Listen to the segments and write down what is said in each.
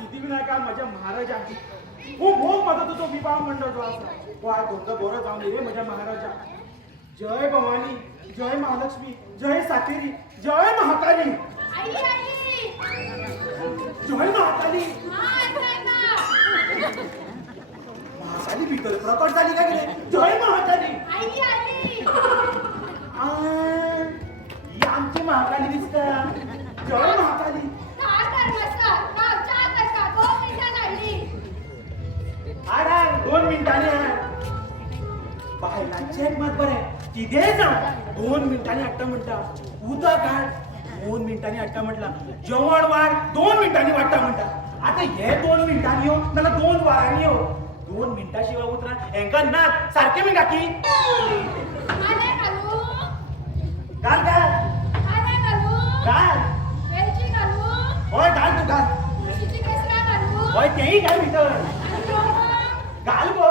सिद्धिविनायका माझ्या महाराजा खूप भोग मदत होतो विवाह मंडळ वाय तुमचं बोरं जाऊन रे माझ्या महाराजा. जय भवानी, जय महालक्ष्मी, जय सातेरी, जय महाकाली. जय महाकाली. महाकाली भीतर प्रकट झाली का गेले. जय महाकाली. ही आमची महाकाली दिसता. जय महाकाली. आडा 2 मिनिटांनी बायलांचे एक मत बरे किदे जा 2 मिनिटांनी आट्टा म्हणटा. उदक काढ 2 मिनिटांनी आट्टा म्हटला. जेवण वाढ 2 मिनिटांनी वाटता म्हणटा. आता हे 2 मिनिटांनी येऊ नाला 2 वारांनी येऊ. 2 मिनिटाशिवाय उतरा हेंका नाक सारखे मी काकी घाल घाल घाल. होय घाल तू घाल. होय तेही घाल भीतर घाल गो.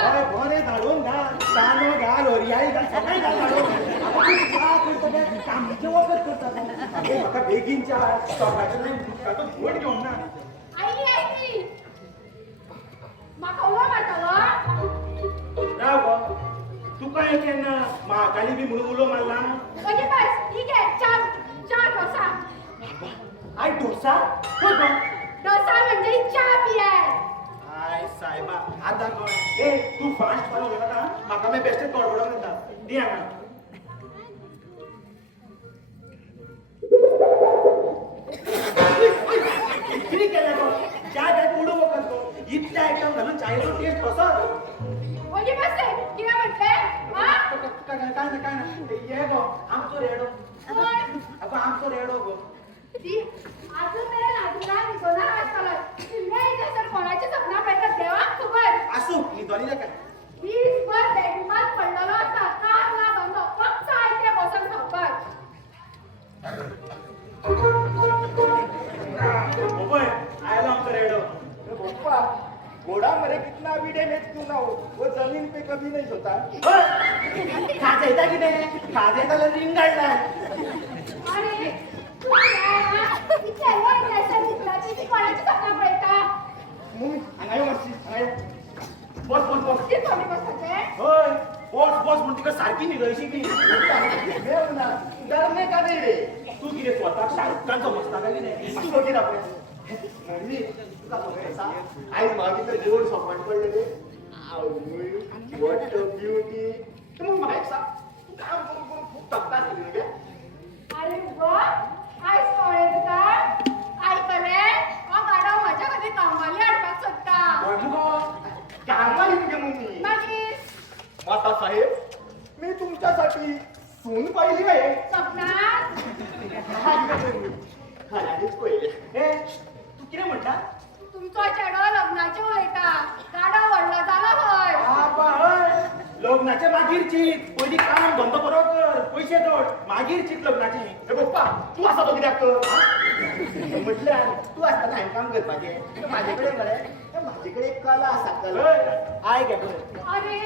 होय बरे धाडून घाल. कानो घाल ओरियाई घाल सगळे घाल धाडून. कामाचे वखत करतात म्हाका बेगीन च्या सकाळच्या नाही दुधकाचो घोट घेऊन ना. राव गो तुका एक ना महाकाली बी म्हणून उलो मारला. आय डोसा डोसा म्हणजे चहा पियाय. आय साहेबा आता कोण ए तू फास्ट फॉलो केला का म्हाका मी बेस्ट तोडबडो म्हणटा दी हांगा. किती केलं गो च्या त्यात उडू वखत गो. इतले आयटम घालून चायेचो टेस्ट कसो. म्हणजे बस किती म्हटले काय ना ये गो आमचो रेडो. अगो आमचो रेडो गो. अजून मेरा नाजुका निघोना आजकाल तुला इथे तर कोणाची सपना पडतात देवा खबर असू मी दोन्ही नका. 20 वर बेडरूमात पडलेलो असता कार ना बंद फक्त ऐके बसून खबर. ओबय आयला आमचो रेडो. पप्पा घोड़ा मरे कितना भी डैमेज क्यों ना हो वो जमीन पे कभी नहीं सोता. खाजेता किती खाजेता रिंग काढला. अरे इथे वर जायचं दिसला त्याची कोणाची सपना पडतात. मम्मी अंगायो मारशी अंगायो. बस बस बस. किती थोडी बसायचे होय बस बस म्हणते का सारखी निघायची की. मेव ना डरने का नहीं रे. तू किती स्वतः शाहरुख खानचा मस्ता का की नाही. असं की आपल्या मम्मी तुला बघायचा आई मागे तर गोड सपाट पडले रे. What a beauty. तर मग मला एक सांग तू काम करून करून खूप तक्ता केली रे. अरे वा काय सोळे तुका ऐकले गाडा माझ्या कधी कामाली अडपाक सोदता. कामाला तुझ्या मम्मी मागीर माता साहेब मी तुमच्यासाठी सून पाहिली आहे. सपनात खालाडीच पहिले. ए तू किती म्हणता. तुमचो चेडो लग्नाचे उलयता गाडा व्हडलो जाला होय. बाबा होय लग्नाचे मागीर चीत पयली काम धंदो बरो कर पैसे जोड मागीर चीत लग्नाची. ए पप्पा तू असा तो कित्याक कर म्हटल्यार तू असताना हांवें काम करपाचें. माझे कडेन मरे माझे कडेन एक कला आसा कला. आय घे बरं. अरे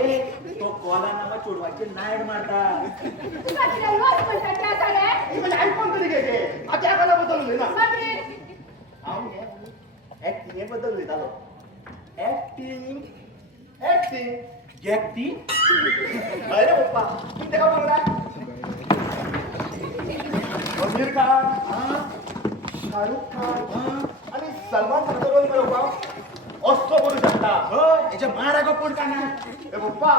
ए तो कोला नामा चोडवाचे नायड मारता. तुका कितें लॉस म्हणटा त्या साडे ही म्हणजे आयफोन तरी घ्यायचे आता त्या कला बद्दल उलयना. मागीर हांव न्ही एक्टिंगे बद्दल उलयतालो. एक्टिंग एक्टिंग एकटी अरे पप्पा तू तेका बघला आमिर खान शाहरुख खान आणि सलमान खानचा रोल करवपाक असो करू शकता. याच्या मारा पोट का ना. ए पप्पा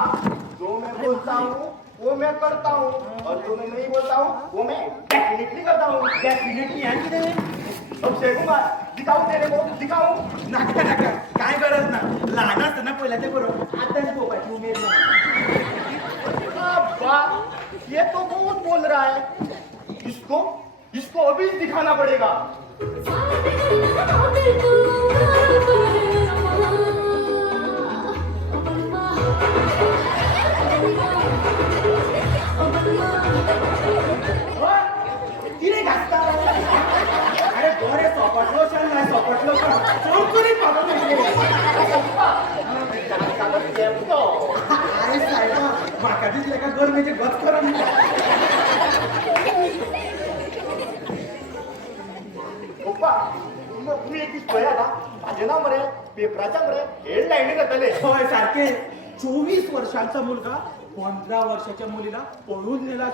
जो मैं बोलता हूँ वो मैं करता हूँ और जो मैं नहीं बोलता हूँ वो मैं डेफिनेटली करता हूँ. डेफिनेटली यांची रे. अक्षय कुमार दिखाऊ तेरे को दिखाऊ. नाका नाका काय गरज ना. लहान असताना पहिला ते बरोबर आताच बोकाची उमेद नाही. अब्बा ये तो बहुत बोल रहा है. इसको अभी दिखाना पड़ेगा. तिने घासता अरे साहेबा म्हाका दिसलें का गरमेचे गच करून पप्पा तुम्ही एक दीस पळया ना माझे नाव मरे पेपराच्या मरे हेडलाईनी जातले होय सारखे 24 वर्षांचा मुलगा 15 वर्षाच्या मुलीला पळून नेला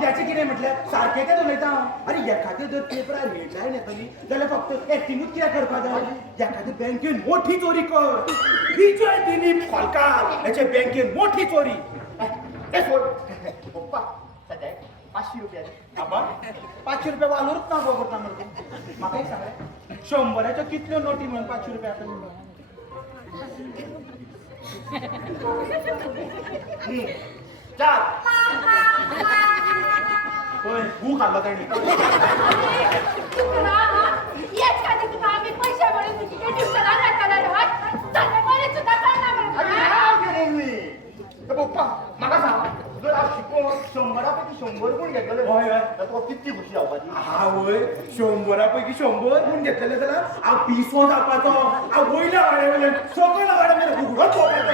त्याचे कितें म्हटल्यार सारखे तेच उलयता अरे एखादे जर पेपरार हेडलायन येतली जाल्यार फक्त एक्टिंगूच कित्याक करपा जाय एखादे बँकेन मोठी चोरी कर विजय दिलीप खोलकार हेचे बँकेन मोठी चोरी ते सोड पप्पा सध्या 500 रुपया आबा 500 रुपया वालोरूच ना करता मरे म्हाका एक सांग 100च्या कितल्यो नोटी म्हणून 500 रुपया आता चार होय भूक खाल्ला ताणी याच खाती तुका आम्ही पैसे म्हणून तुझी काही ट्युशनाक घातला रे संध्याकाळी सुद्धा कळना पप्पा म्हाका सांग जर हांव शिकून 100पैकी 100 गुण घेतले होय होय तर तुका कितली खुशी जावपाची आवय 100पैकी 100 गुण घेतलेले जाल्यार हांव पिसो जावपाचो हांव वयल्या वाड्या वयल्यान सकयल्या वाड्या मेरेन घुगडत पोवपाचो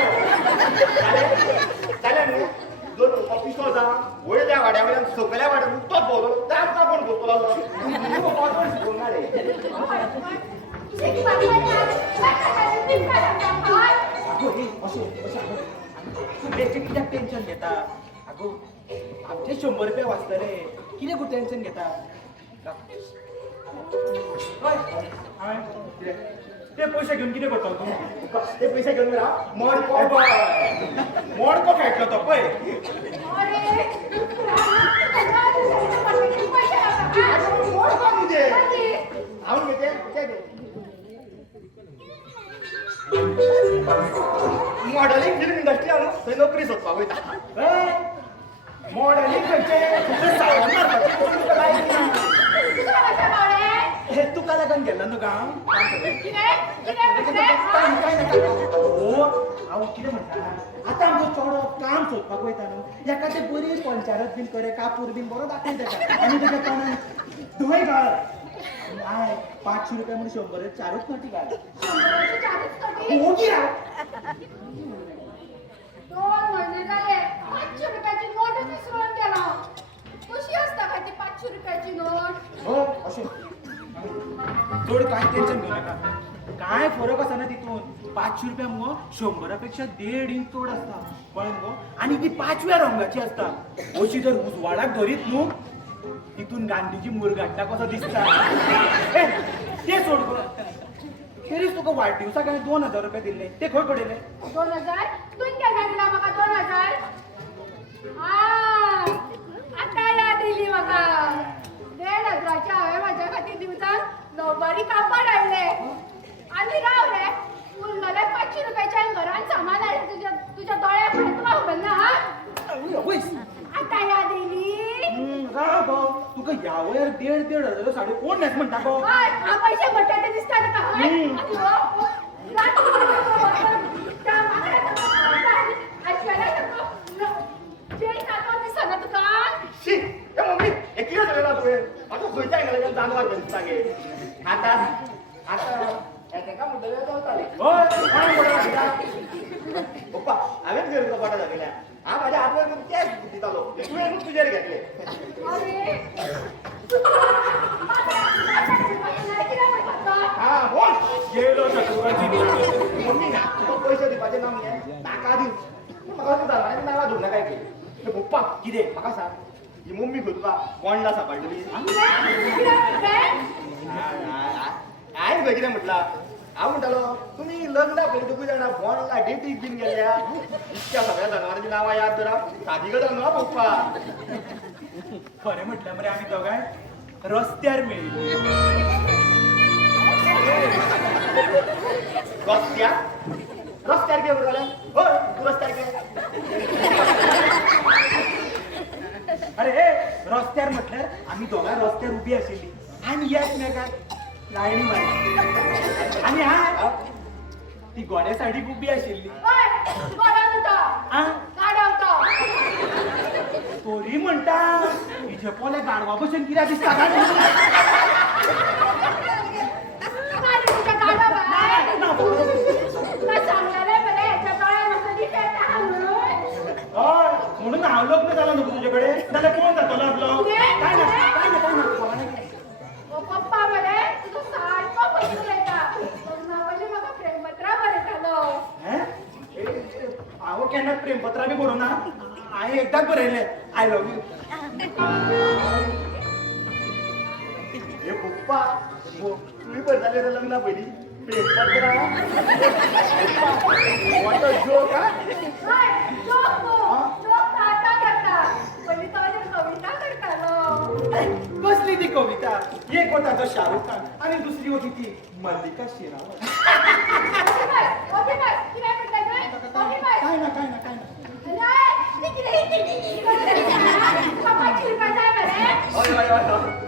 जाल्यार न्हू जर तुका पिसो जा वयल्या वाड्या वयल्यान सकयल्या वाड्यान उक्तोच भोंवलो तर आमकां कोण भोंवतलो शिकूंक ना रे आगो हे अशें बेचे कित्याक टेन्शन घेता आगो आमचे 100 रुपया वाचतले कितें गो टेन्शन घेता हय हांवें कितें ते पयशे घेवन कितें करता तूं ते पयशे घेवन मरा मडको मोडको खेळटलो तो पळय मडको कितें हांव घेते ते घे मॉडेलिंग फिल्म इंडस्ट्री हांव थंय नोकरी सोदपाक वयता मॉडेलिंग खंयचे सावण मारपाचें कोण तुका लायक ना हे तुका लागून गेला न्हू गांव ओ हांव कितें म्हणटा आतां आमचो चोडो काम सोदपाक वयता न्हू एखादें बरी पंचायत बीन करे कापूर बीन बरो दाखय ताका आनी ताच्या तोंडान धंय घाल आय 500 रुपया म्हणून 100 चारूच नोटी घाल हो की राव दोन महिने झाले 500 रुपयाची नोटच विसरून गेला कशी असता काय ती 500 रुपयाची नोट हो अशें चड कांय टेन्शन घेवं नाका काय फरक आसा ना तितून 500 रुपया मुगो 100पेक्षा 1.5 इंच चड आसता कळ्ळें मुगो आनी ती 5व्या रंगाची आसता अशी जर उजवाडाक धरीत न्हू तितून गांधीजी मुरगाट्टा कसो दिसता ते सोड गो तरीच तुका वाडदिवसाक हांवें 2000 रुपया दिल्ले ते खंय पडयले 2000 तुन केन्ना दिला म्हाका 2000 आता याद येयली म्हाका 1500चे हांवें म्हाज्या खातीर दिवसाक 9 कापड हाडले आनी राव रे उरलेले 500 रुपयाच्यान घरान सामान हाडलें तुज्या दोळ्या फुडें तुका खबर ना हा आता याद येयली राव गो तुका ह्या वयार 1.5 साडे कोण नेस म्हणटा गो हय हा पैसे म्हटल्या ते दिसता तुका हय शी ए मम्मी एकलीच गेला तुवें आतां खंयच्या एंगलाच्यान जानवर दिसता गे आतां एका म्हणटलें चलतालें हय काय म्हणटा पप्पा हांवेंच घेवन कपाटां दाखयल्या हांव म्हाज्या हात वयर करून तेच दितालो तुवें तुजेर घेतले हा बोल गेलो चक्रवर्ती मम्मी तुका पयशे दिवपाचें नांव मगे नाका दिवं म्हाका तूं धारवांच्या नांवां धरून नाका एक पप्पा कितें म्हाका सांग ही मम्मी खंय तुका बोंडला सांबाळटली हांवें खंय कितें म्हटलां हांव म्हणटालो तुमी लग्ना पयलीं तुका जाणा बोंडला डेटीक बीन गेल्या इतक्या सगळ्या जनावरांची नांवां याद धरा सादी गजाल न्हू पप्पा खरें म्हटल्यार मरे आमी दोगांय रस्त्यार मेळ्ळी रस्त्यार रस्त्यार कितें करताले हय तूं रस्त्यार कितें अरे रस्त्यार म्हटल्यार आमी दोगांय रस्त्यार उबी आशिल्ली आनी एकमेकाक लायणी मारली आनी हांव ती गोड्या सायडीक उबी आशिल्ली तोरी म्हणटा हिजे पोले गाडवा भशेन कित्याक दिसता काय आणि तुझ्या गाडोबाय. तुला सांगणारे बरे याच्या डोळ्यामध्ये दिसत नाही म्हणून. होय, म्हणून हांव लग्न जालां न्हू तुझे कडेन जाल्यार कोण जातलो आपलो काय ना काय ना काय ना ओ पप्पा बरे तुझं सारखं पैसे येता लग्नावली म्हाका प्रेमपत्र बरयतालो. हांव केन्ना प्रेमपत्रां बी बरोवना हांवें एकदांच बरयलें आय लव यू. हे पप्पा तुम्ही पण झाले रे लग्ना पहिली प्रेमपत्र वॉट अ जोक हा हाय जोक जोक आता करता पहिली तर कविता करतालो. कसली ती कविता एक होता तो शाहरुख खान आणि दुसरी होती ती मल्लिका शेरावत. ओके बाय किती म्हणताय ओके बाय काय ना काय ना काय ना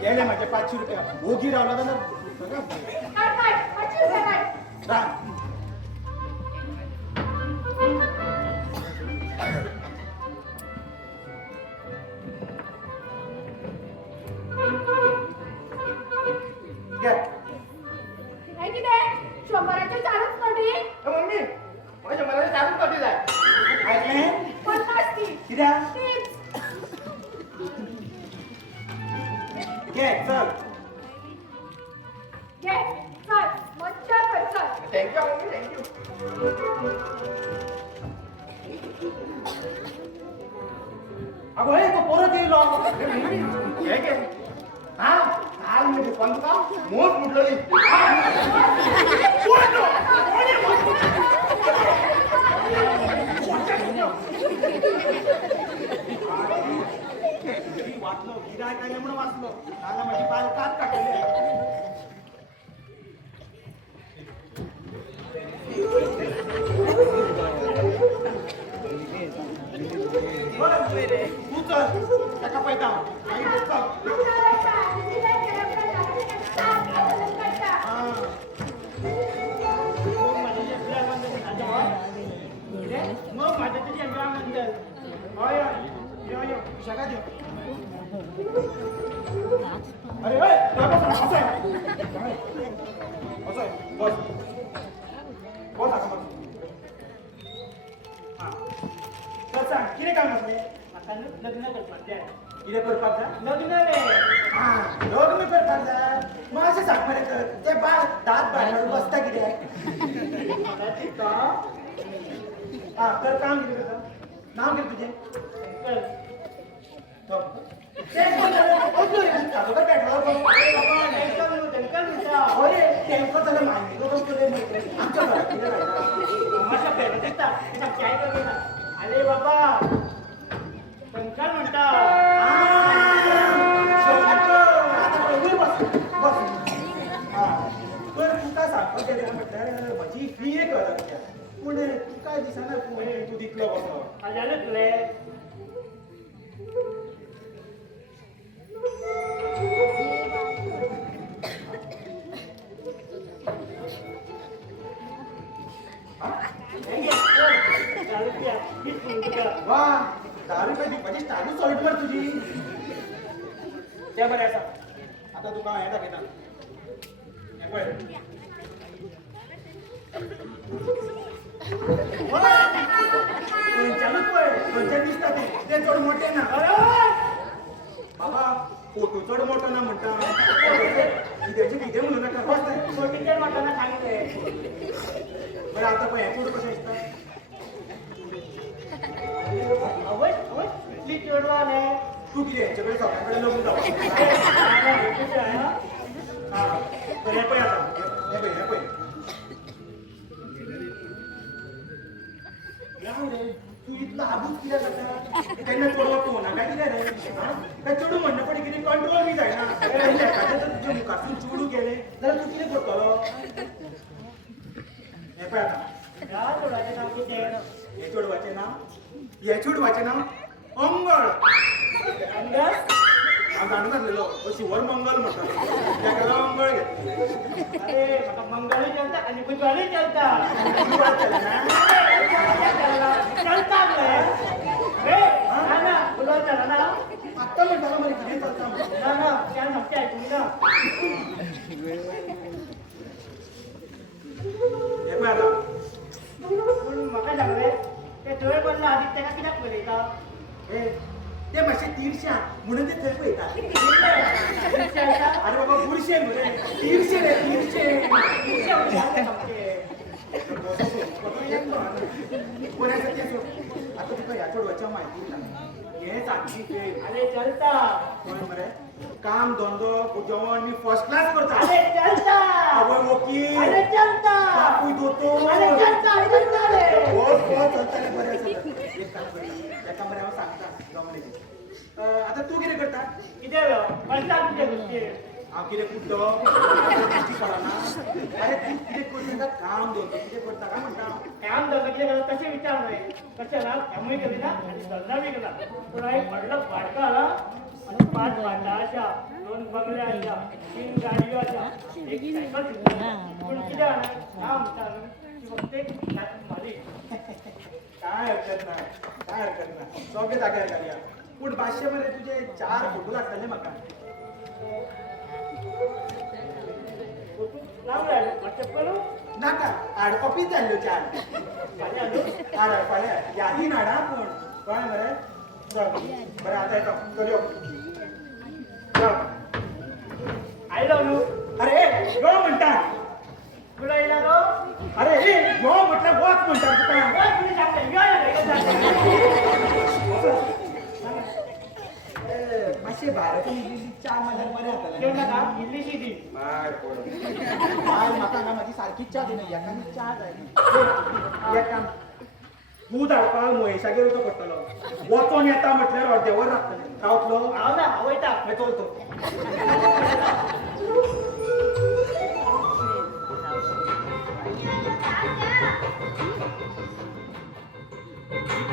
गेले माझे 500 रुपया ओगी रावला जाणार शंभराच्या चारच नोटी मम्मी माझ्या मला चालून कधी जाय ऐकले 50 ती कित्याक घे चल घे चल मज्जा कर चल. Thank you mummy thank you. अगो हे तो परत येयलो हे घे हा काल मी दुकान तुका मोठ मुडलेली वाचलो गिराय काय म्हणून वाचलो नाला माझी पाल कात काढले. तू चल त्याका पैदा आई चल मग माझ्या तुझ्या ग्रामांतर हय यो यो शका देऊ. अरे ओय असं आहे बस बस आता बस हां तर सांग किती काम असले आता लग्न करपाक जाय किती करपाक जाय लग्न रे हां लग्न करपाक जाय मग असे सांग मरे तर ते बा दात बाहेर बसता किती हां तर काम किती करता नाव किती तुझे अरे बाबा कंकाळ म्हणता माझी फी एक पूण तू काय दिसना तू दितलो कसो झालं तुले वा 10 रुपयाची माझी चालू सॉल्ट मार तुझी त्या बरं असा आता तुका हे दाखयता हे पळय चालूच पळय खंयचे दिसता ते चड मोठे ना बाबा फोटो चड मोठो ना म्हणटा कितेंचे कितें म्हणू नाका बस छोटीचे वाटाणा सांगते बरं आता पळय हे फोटो कशें दिसता अवय अवय इतली चिडवाले तू कितें हेंच्याकडे सगळ्यांकडे लग्न जावं हां तर हे पळय आता हे पळय राव रे तू इतला आबूज कित्याक जाता तेन्ना चोडवा पळोवना काय कितें रे काय चेडूं म्हणना पडे कितें कंट्रोल बी जायना एकाचें जर तुज्या मुखारसून चेडूं गेलें जाल्यार तूं कितें करतलो हे पळय आतां ह्या चोडाचें नांव कितें हे चेडवाचें नांव हे चेडवाचें नांव अंगळ अंगस हांव जाणून नासलेलो अशी वर मंगल म्हणटा ताका लागून अंगळ घेतली अरे म्हाका मंगळूय चलता आनी बुधवारूय चलता तूं वाट चलना चलता रे ना ना बुधवार चलना आत्ता म्हणटालो मरे कितें चलता म्हणून ना ना त्या नक्की ऐकूंक ना म्हणलं आधी त्याला कित्याक पळयता ए ते मातशे तिरशा म्हणून ते थंय पळयता अरे बाबा बुरशे न्हू रे तिरशे रे तिरशे आता तुका ह्या चेडवाच्या म्हायती ना हे सांगची खेळ अरे चलता कळ्ळें मरे काम धंदो जेवण मी फर्स्ट क्लास करता अरे चलता आवय वकील अरे चलता बापूय दोतोर अरे चलता चलता रे हो हो चलताले बरें आसा एक काम कर एका मरे हांव सांगता जमलें आतां तूं कितें करता कितें कळटा तुमच्या गोष्टी हांव कितें कुड्डो कितें कळना अरे तूं कितें करता काम धंदो कितें करता काय म्हणटा काम धंदो कितें करता तशें विचार न्हय कशें ना कामूय करिना आनी धंदाय केला पूण एक व्हडलो भाडको आला आनी 5 भाटां आसा 2 बंगले आसा 3 गाडयो आसा एक सायकल सुद्दां पूण कितें जाणा काम म्हणटा न्हू फक्त एक मालीक काय हरकत ना काय हरकत ना सगळे जाग्यार घालया पूण 500 मरे तुजे 4 फोटो लागतले म्हाका नाव जाय व्हॉट्सअप करूं नाका हार्ड कॉपी जाल्ल्यो 4 फाल्यां न्हू फाल्यां यादीन हाडा पूण कळ्ळें मरे चल बरें आतां येता चल यो चल आयलो न्हू अरे यो म्हणटा कुठं येयला तो अरे यो म्हटल्यार वच म्हणटा तुका वय तुमी सांगता यो मातशे भारत इल्ली च्या मारल्यार बरें घेवन जातालें नाका इल्लीशी दी बाय म्हाका हांगा म्हाजी सारकीच च्या दिना एकानी च्या जाय एक काम दूद हाडपाक महेशागेर वचो पडटलो वचोन येता म्हटल्यार अर्देवर लागतलें रावतलो हांव ना हांव वयता मागीर चलतो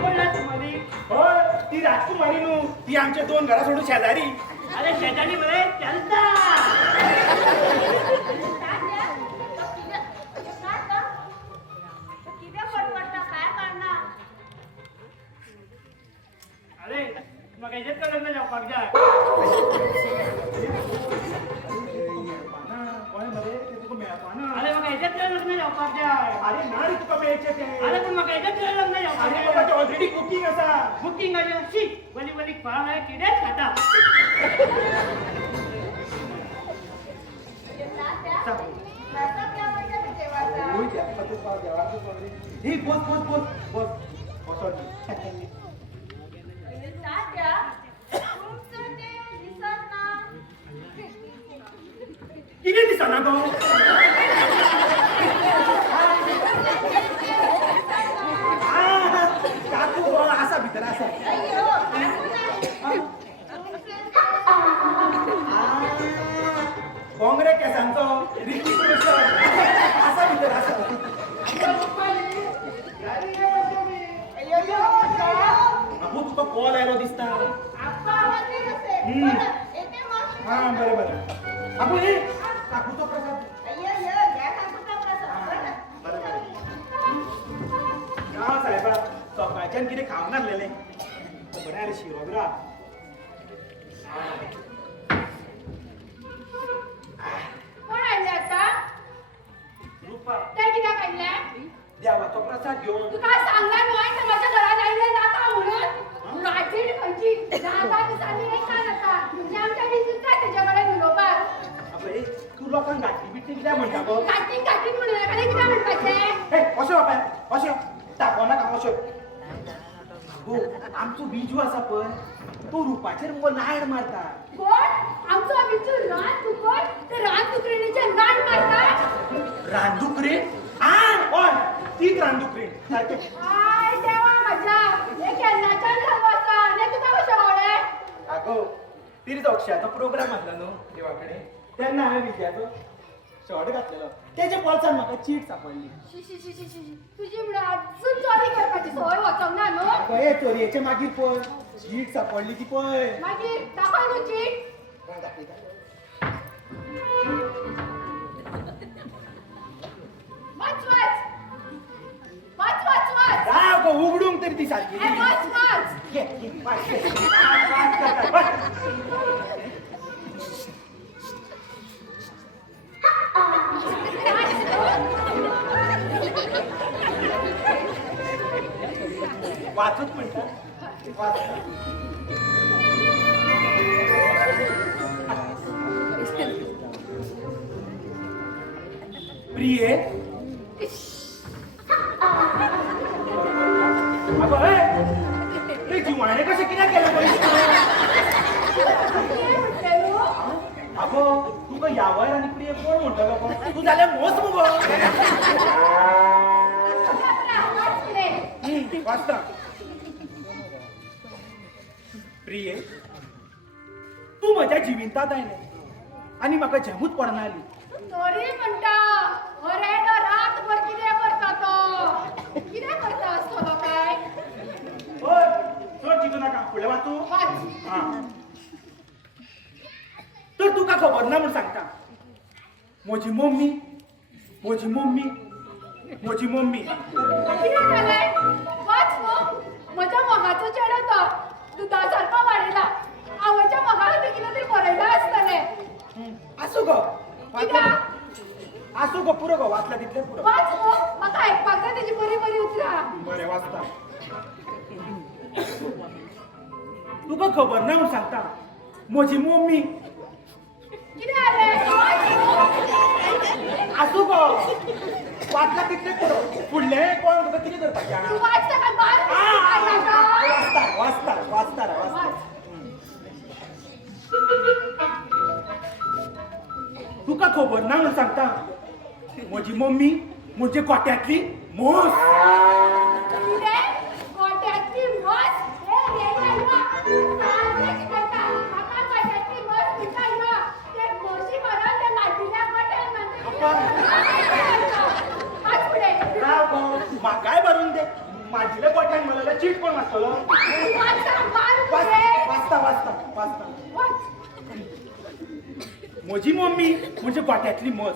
कोण लागता मालीक हय ती राजकुमारी न्हू ती आमचे 2 घरां सोडून शेजारी अरे शेजारी मरे चलता अरे म्हाका हेजेच लग्न जावपाक जाय कळ्ळें मरे तें तुका मेळपाना अरे म्हाका हेजेच लग्न जावपाक जाय अरे ना रे तुका मेळचें तें अरे पूण म्हाका हेजेच लग्न जावपाक अरे जाय बाबा तें ऑलरेडी कुकिंग आसा बुकींग आनी शी वली वली फळां हांवें कितेंच खाता हे बस कितें दिसना गो काकू हो आसा भितर आसा कोंगरे केसांचो ऋतिक रोशन आसा भितर आसा बाबू तुका कॉल आयलो दिसता हा बरें बरें बाबू हे काकूचो प्रसाद बरें बरें ना साहेबा सकाळच्यान कितें खावंक नासलेलें बरें आरे शिरो बिरो कोण आयले आता रुपा ते कित्याक आयले देवाचो प्रसाद घेवन तुका सांगला न्हू हांवें माझ्या घरात आयले नाका म्हणून रातीन खंयची 10 दिसांनी येता नाका म्हणजे आमच्या विजिटाय तेच्या कडेन उलोवपाक अबे तू लोकांक घातली बिटली कित्याक म्हणटा गो काटीन काटीन म्हणून नाका कित्याक म्हणपाचें हे अशें बापाय अशें तापो नाका अशें हो आमचो बिजू आसा पळय तो रुपाचेर मुगो नायड मारता कोण आमचो विचू रान तुकोड ते रान तुकडीचे नाड मारता रानदुकरे आ हय तीच रानदुकरे सारकें आय देवा म्हज्या हे केन्नाच्यान सांगू आसा हे तुका कशें कळ्ळें आगो तिरी अक्षयाचो प्रोग्राम आसलो न्हू देवा कडेन तेन्ना हांवें विद्याचो शॉर्ट घातलेलो तेच्या पॉल्सान म्हाका चीट सापडली शी शी शी शी शी तुजी म्हणून अजून चोरी करपाची संवय वचोंक ना न्हू आगो हे चोरयेचे मागीर पळय चीट सापडली ती पळय मागीर दाखय न्हू चीट कोण दाखयता वच वच वच वच वच जा गो उगडूंक तरी ती सारकी ए वच वच घे, घे, वाच, घे. वाच, वाच, वाच. वाचूच म्हणटा वाचता. प्रिये अगं हे जिवाणे कशें कित्याक केलें पयलीं अगो तुका ह्या वयर आनी प्रिये कोण म्हणटलो गो तूं जाल्यार मोस मुगो वाचता. प्रिये तूं म्हज्या जिवितांत आयलें आनी म्हाका झेमूच पडना आली. तरी म्हणटा अरेडो रातभर कितें करता तो कितें करता आसतलो काय ओय चड चिंतू नाका फुडें वाचूं. वाच. हां तर तुका खबर ना म्हूण सांगता. म्हजी मम्मी म्हजी मम्मी म्हजी मम्मी कितें जालें वाच न्हू. म्हज्या मोगाचो चेडो तो दुदासारको वाडयला. आवयच्या मोगा खातीर कितें तरी बरयलां आसतलें. आसूं गो कित्याक आसूं गो पुरो गो वाचला तितलें पुरो. वाच न्हू. म्हाका आयकपाक जाय तेजी बरी बरी उतरां. बरें वाचता. तुका खबर ना म्हूण सांगता. म्हजी मम्मी कितें जालें वाच न्हू. आसूं गो वाचला तितलें पुरो. फुडलें कोण तुका कितें करपाक तूं जाणा. वाच ताका मार वाचता वाचता वाचता रे वाचता. वाच. तुका खबर ना म्हूण सांगता. म्हजी मम्मी म्हणजे गोट्यांतली म्हस. कितें गोट्यांतली म्हस. हे रेडा सारकेंच म्हणटा. म्हाका गोट्यांतली म्हस म्हणटा ह्यो. ते म्हशी व्हरोन ते लाड्डील्या गोट्यान म्हणटा. वाच फुडें. राव गो म्हाकाय भरून दे. म्हाजीले गोट्यान म्हणलें चीट कोण वाचतलो. वाचता मार फुडें. वाचता वाचता वाचता. वाच. म्हजी मम्मी म्हणजे गोट्यांतली म्हस.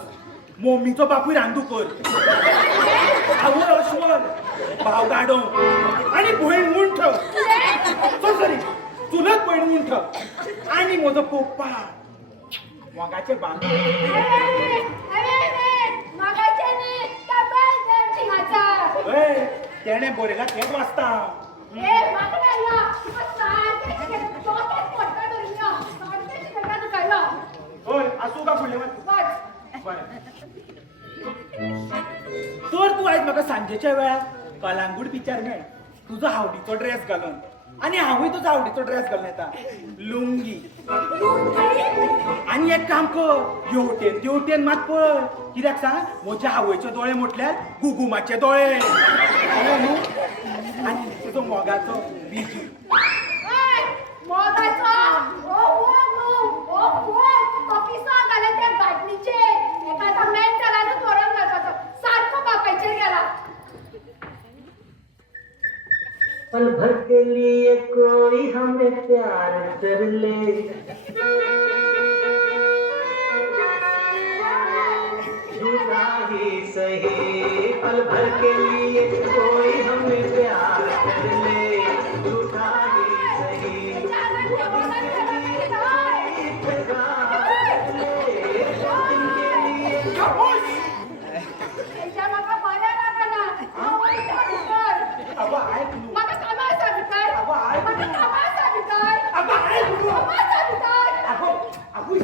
मम्मीचो बापूय रांदूकर. आवय अश्वर भाव गाडो आनी भयण मुंठ. सॉरी चुलत भयण मुंठ आनी म्हजो पप्पा मोगाचे बांगो. मागाचें न्ही त्या सिंगाचा. ए तेणें बरयला तेंच वाचता. ए म्हाका नाही यो. तुका सारकें डोक्यात पडटा धरून यो. सारकें शिकयता तुका यो. होय आसूं का फुडलें वाच. वाच. बरें. तर तूं आयज म्हाका सांजेच्या वेळार कलांगूट पिक्चर मेळ तुजो आवडीचो ड्रेस घालून आनी हांवूय तुजो आवडीचो ड्रेस घालून येता. लुंगी. आनी एक काम कर हेवटेन तेवटेन मात पळय. कित्याक सांग म्हज्या आवयचे दोळे म्हटल्यार गुगुमाचे दोळे. कळ्ळें न्हू. आनी तुजो मोगाचो बिजू. ए मोगाचो ओ वोग न्हू. ओ वोग तो पिसो घाले त्या गाडणीचेर. एखादा मेंटलानूच व्हरोन घालपाचो. सारको बापायचेर गेला. पल भर के लिए कोई हमें प्यार कर ले, झूठा ही सही। पल भर के लिए कोई हमें प्यार कर ले, झूठा ही सही। तेच्या म्हाका बरें लागना. हांव वयता भितर. आबा आयक न्हू. म्हाका कामां आसा भितर. आबा आयक म्हाका न्हू. कामां आसा भितर. आबा आयक न्हू. कामां आसा भितर. आगो आगूय.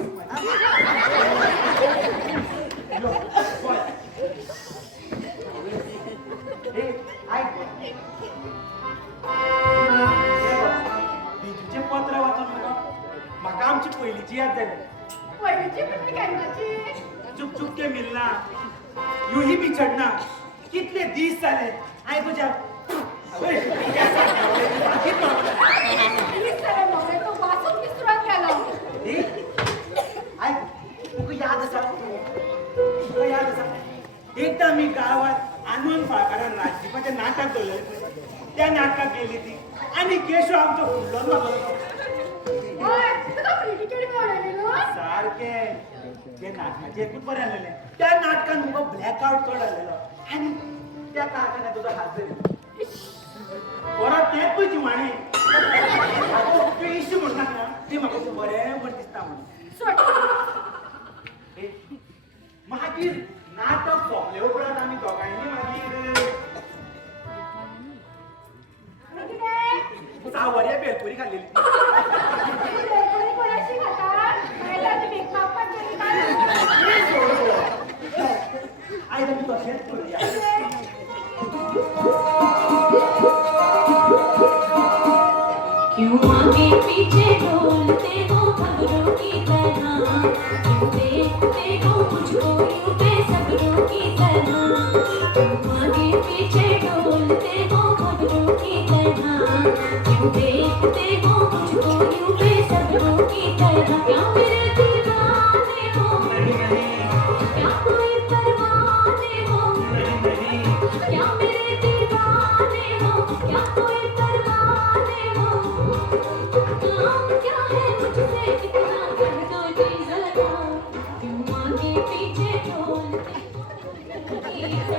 ए आयक. बिजूचें पत्र वाचून म्हाका आमची पयलींची याद जाली. पयलींची म्हणजे केन्नाची. चुप चुप के मिलना यूं ही बिछड़ना कितने दीस जाले हांवें तुज्या प्लीज सर म्हाका तो वाचून विसरून गेलो. तुका याद आसा तुका याद आसा एकदां आमी गांवांत आनंद फाळकारान राजदीपाचें नाटक दवरलें. त्या नाटकाक गेली ती आनी केशव आमचो फुडलोच म्हाका. हय तुका फ्री टिकेट मेळ्ळी न्हू. सारकें ते नाटकाचें एकूच बरें आसलेलें. त्या नाटकान म्हाका ब्लॅक आवट चड आसलेलो आनी त्या कारणान तुजो हात धरलो. परत तेच पळय जिवाणें पेश म्हणटात ना ती म्हाका बरें बरें दिसता म्हणून. सोड. मागीर नाटक सोंपले उपरांत आमी दोगांयनी मागीर आवडे बेलपुरी खाल्लेली बेलपुरी कोणाशी खाता? पहिला तुम्ही पापड केली काय? आई तर मी तसेच करूया क्यों आगे पीछे डोलते हो खबरों की तरह क्यों देखते हो मुझको यूं बेसब्रों की तरह क्यों आगे पीछे डोलते हो खबरों की तरह क्यों देखते हो मुझको यूं बेसब्रों की तरह क्या मेरे दीवाने हो क्या कोई परवाने हो क्या मेरे दीवाने हो क्या कोई परवाने हो काम क्या है मुझसे इतना कर दो जी जरा क्यों आगे पीछे डोलते देखते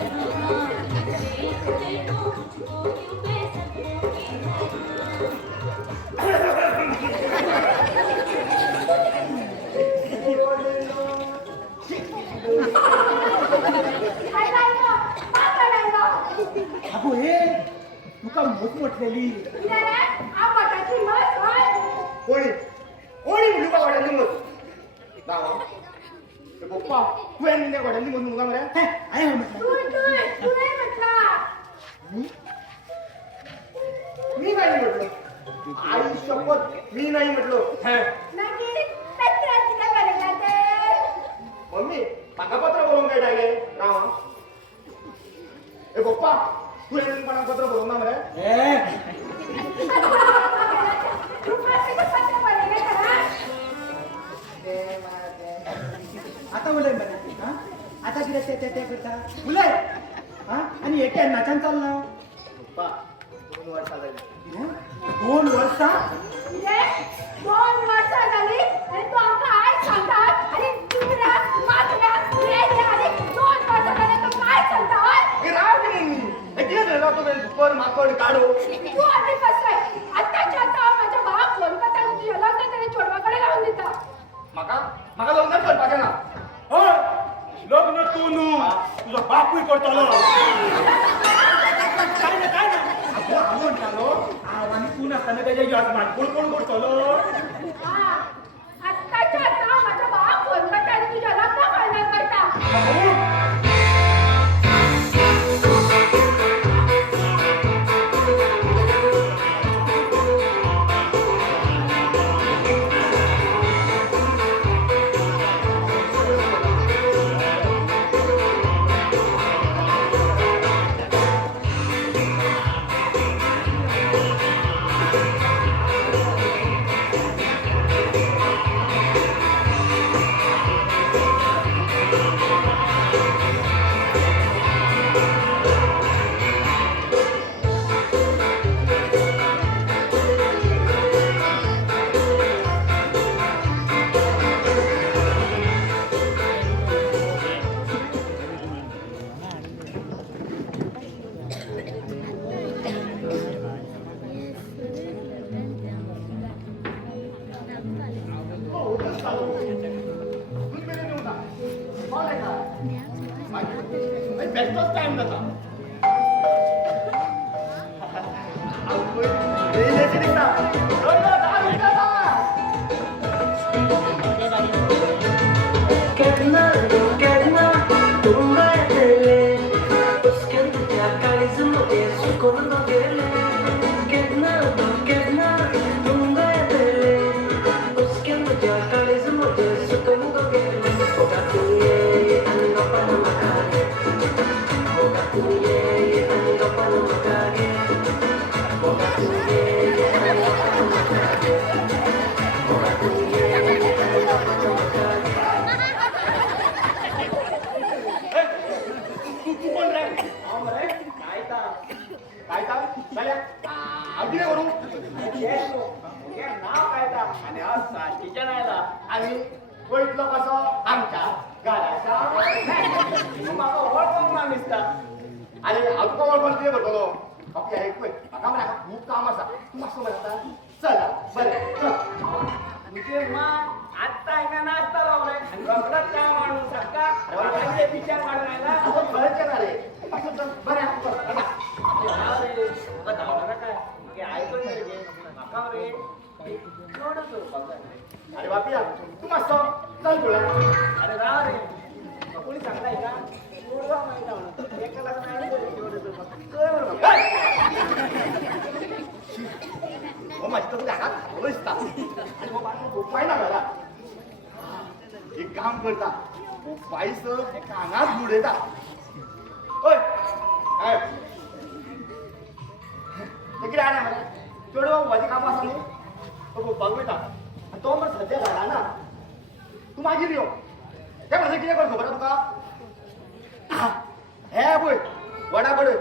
हो मुझको यूं बेसब्रों की तरह काय राहिलं? काय राहिलं? अगो हे तुका मोठ म्हटलेली इथे रे, आंबटाची मस होय. कोणी कोणी म्हणू का वाड्यांनी मग दावा ए पप्पा तू यांनी त्या वाड्यांनी मग मुलगा मरे आई हो म्हटलं तू नाही म्हटला. मी नाही म्हटलं आई शपथ मी नाही म्हटलो नक्की पेत्राची काय करायला ते? मम्मी पाकापत्र बोलून काय टाके रामा ए पप्पा तू यांनी पाकापत्र बोलून ना मरे तू कसं पत्र पडले करा? आता उलय बरं हा आता किती ते करता उलय हा आणि एक नाचान चाललं पप्पा 2 वर्ष झाली 2 वर्षा इथे 2 वर्ष झाली आणि तू आमका आई सांगतात आणि तुला मागल्या रेड्या आणि 2 वर्ष झाले तर काय सांगता होय? ए राव की मम्मी किती झालं तो दुपार माकड काढो तू आधी कसं आहे? आत्ताच्या आता माझ्या भावा फोन करता तुझ्या लग्न तरी छोडवाकडे लावून देता. माका लग्न करपाचे ना हो लग्न तू नु तुझा बापूय करतलो काय ना अगो म्हणतालो आणि तू नसताना त्याच्या यजमान कोण करतलो हा, आत्ताच्या आता माझ्या भावा फोन करता आणि तुझ्या लग्न फायनल करता. बेस्टच टाइम जाता Quedna, tumbatele, uskandya karizmode sukonogele. Quedna, tumbatele, uskandya karizmode sukonogele. Ogatuye, anga panamakare. Ogatuye, anga panamakare. Ogatuye, anga panamakare. Ogatuye, anga panamakare. काय झाल्या अगदी करू नाव काय आणि आज साठीच्या नाहीला आणि वैतलं कसं आमच्या घराच्या म्हाका ओळखूंक ना दिसता आणि तुका वळखून कितें करतलो ओके ऐकूय म्हाका मरे हाका खूब काम आसा तूं मातसो म्हणटा चल बरें चल तुझे मान आत्ता हांगा नाचता लावले आणि रोखडोच काय माणूस सारखा पिक्चर काढून आयला आपण खरंच येणार रे मातसो चल बरें धावला काय ऐकून म्हाका रे चोडू चोरपाक जाय. अरे बापिया तू मातसो चल पळया. अरे राव रे कोणी सांगताय का चोडवा माहिती म्हणून एका लागून आयले चोडू चोरपाक चोय बरोबर. हो माझी तर हांगाच खालो दिसता आनी हो बाटलो पोपाय ना घरा. एक काम करता पोपायस एका हांगाच बुडयता. ओय काय ते कितें आना मरे चेडवा म्हजें काम आसा न्हू तो पोवपाक वयता आनी तो मरे सद्या घरा ना. तूं मागीर यो ते म्हणजे कितें कर खबर आहा तुका हे पळय वडा पळय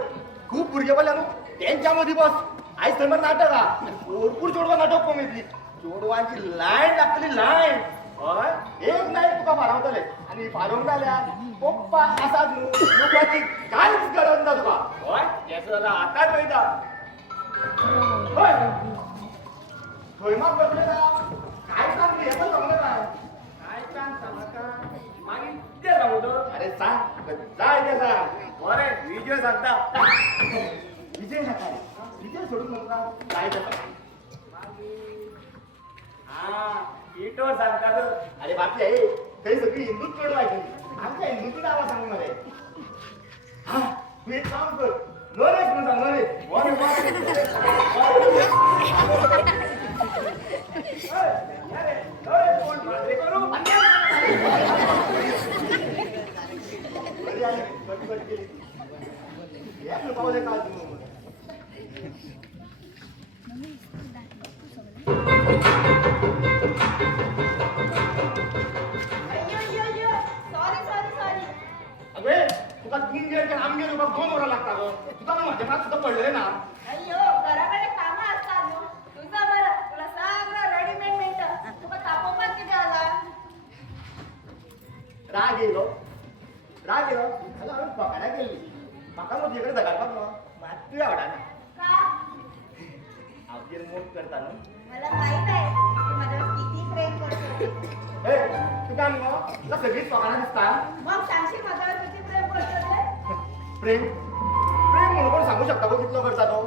खूब भुरगे पडल्या न्हू तेंच्या मदीं बस. आयज थंय मरे नाटक आहा आनी भरपूर चेडवां नाटक पळोवन येतलीं. चेडवांची लायन लागतली लायन. हय एक नायट तुका फारावतले आनी फारोवंक जाल्यार पप्पा आसात न्हू लोकांची कांयच गरज ना तुका. हय तेचो जाल्यार आतांच वयता. हय थंय मात बसले ना काय सांग रे येतो सांगले ना. काय सांग म्हाका मागीर कितें सांगू तर. अरे सांग जाय ते सांग. बरे विजय सांगता विजय नाका रे विजय सोडून नका जाय ते सांग. हा इटोर सांगता तर. अरे बापी आहे थंय सगळी हिंदूच चेडवां आयली आमच्या हिंदूची नांवां सांग मरे. हा तूं एक काम कर नरेश म्हणून सांग नरेश. पावले का तू अगे तुका 3 गेर आमगे रुपयाक 2 वरां लागता गो. तुका माझ्या मात सुद्धा पडलेले ना. अय्यो घराकडे कामं असतात न्हू. तुझं बरं तुला सगळं रेडीमेड मिळतं. तुका तापोवपाक किती आला. राग येयलो जाल्यार हांवें फकाणां केल्ली. म्हाका म्हजे कडेन झगडपाक न्हू मात्तूय आवडना. का हांव कितें मोग करता न्हू. मला माहित आहे तू माझ्यावर किती प्रेम करतो. ए तुका न्हू तुका सगळीच फकाणां दिसता. मग सांगशील माझ्यावर किती प्रेम करतो ते. प्रेम प्रेम म्हणून कोण सांगू शकता गो कितलो करता तो.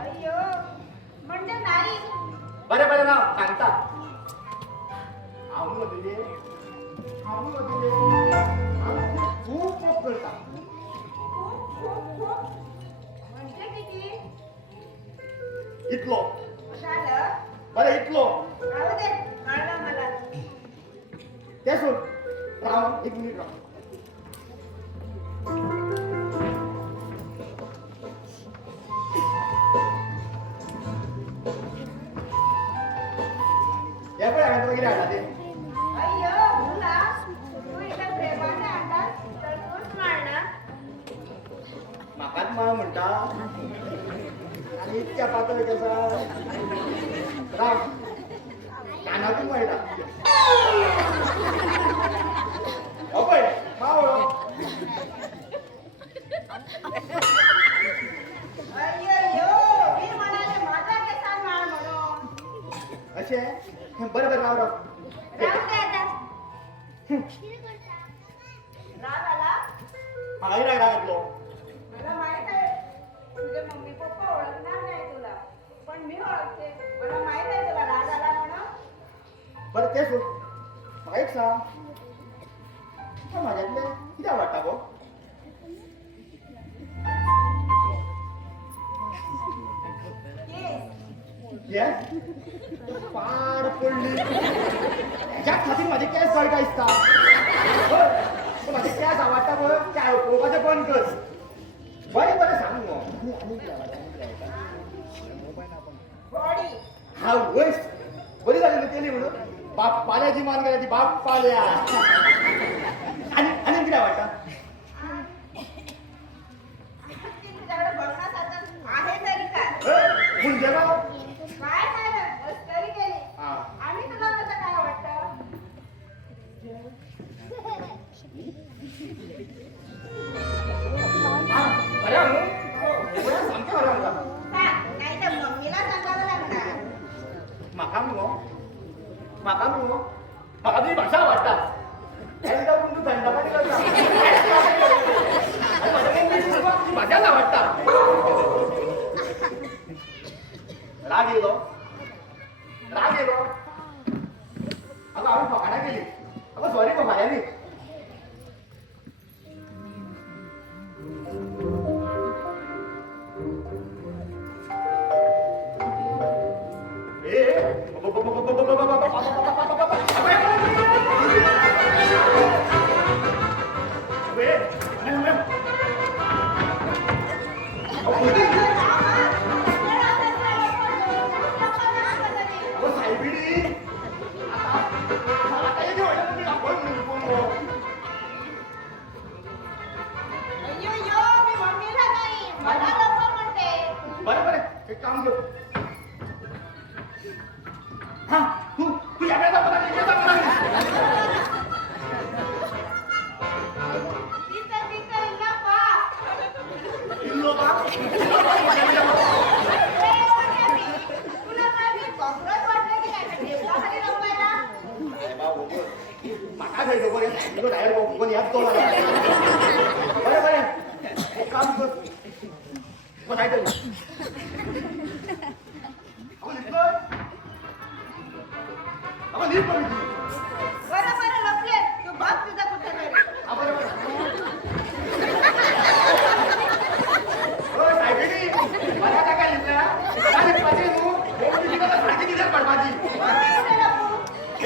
अय्यो म्हणजे नाही. बरें बरें ना सांगता. हांव न्हू तुजे हांव खूब मोग करता. खूप खूप खूप म्हणजे किती. इतलो झालं बरें इतलो राहू दे कळलं मला. ते सोड राव 1 मिनिट राव. हे पळय हांवें तुका कितें हाडला तें. अय्यो मुला तू इथे प्रेमाने आणलास तर तूच मारणार. म्हाकाच माळ म्हणटा आनी इतक्या पातळ केसा राव कानातून वयता. हो पळय मावळो. अय्यो मी म्हणाले माझा केसांत माळ म्हणून. अशें बरें बरें राव राव. राहू दे आता. राग आला. म्हाकाय राग येतलो. मला माहित आहे तुझे मम्मी पप्पा ओळखणार नाही तुला पण मी ओळखते. मला माहित आहे तुला राग आला म्हणून. बरं ते सोड म्हाका एक सांग तुका म्हाज्यातलें कितें आवडटा गो. केस. केस पाड पडली. हेज्या खातीर म्हाजे केस गळटा दिसता. म्हाजे केस आवडटा पळय ते पळोवपाचें बंद कर. बरें बरें सांग न्हू आनी कितें आवडटा बॉडी. हांव वयस बरी जाली न्हू केली म्हणून बाप पाल्याची मान गेल्या ती बाप पाल्या. आनी कितें आवडटा. तुझ्याकडे बघण्यासारखं आहे तरी काय. म्हणजे गाव काय झालं बस तरी गेली. हा. आणि तुला कसं काय वाटतं. बरें न्हू सामकें बरें आमकां. सांग नाही तर मम्मीला सांगावं लागणार. म्हाका न्हू तुजी भाशा आवडटा. एकदां पूण तूं थंडपणी करता आनी म्हाज्या मम्मीची तुका तुजी भाशाच आवडटा. राग येयलो राग येलो अगं आम्ही फकाडा केली अगं सॉरी तो भाड्याने बरं बरं एक काम कर हा तू या वेळेला बघा इल्लो बा माका खायचो बरं तुझं डायरेक्ट कोणी याच तो बरं बरं एक काम कर पण काय तरी आपण नीट बघितली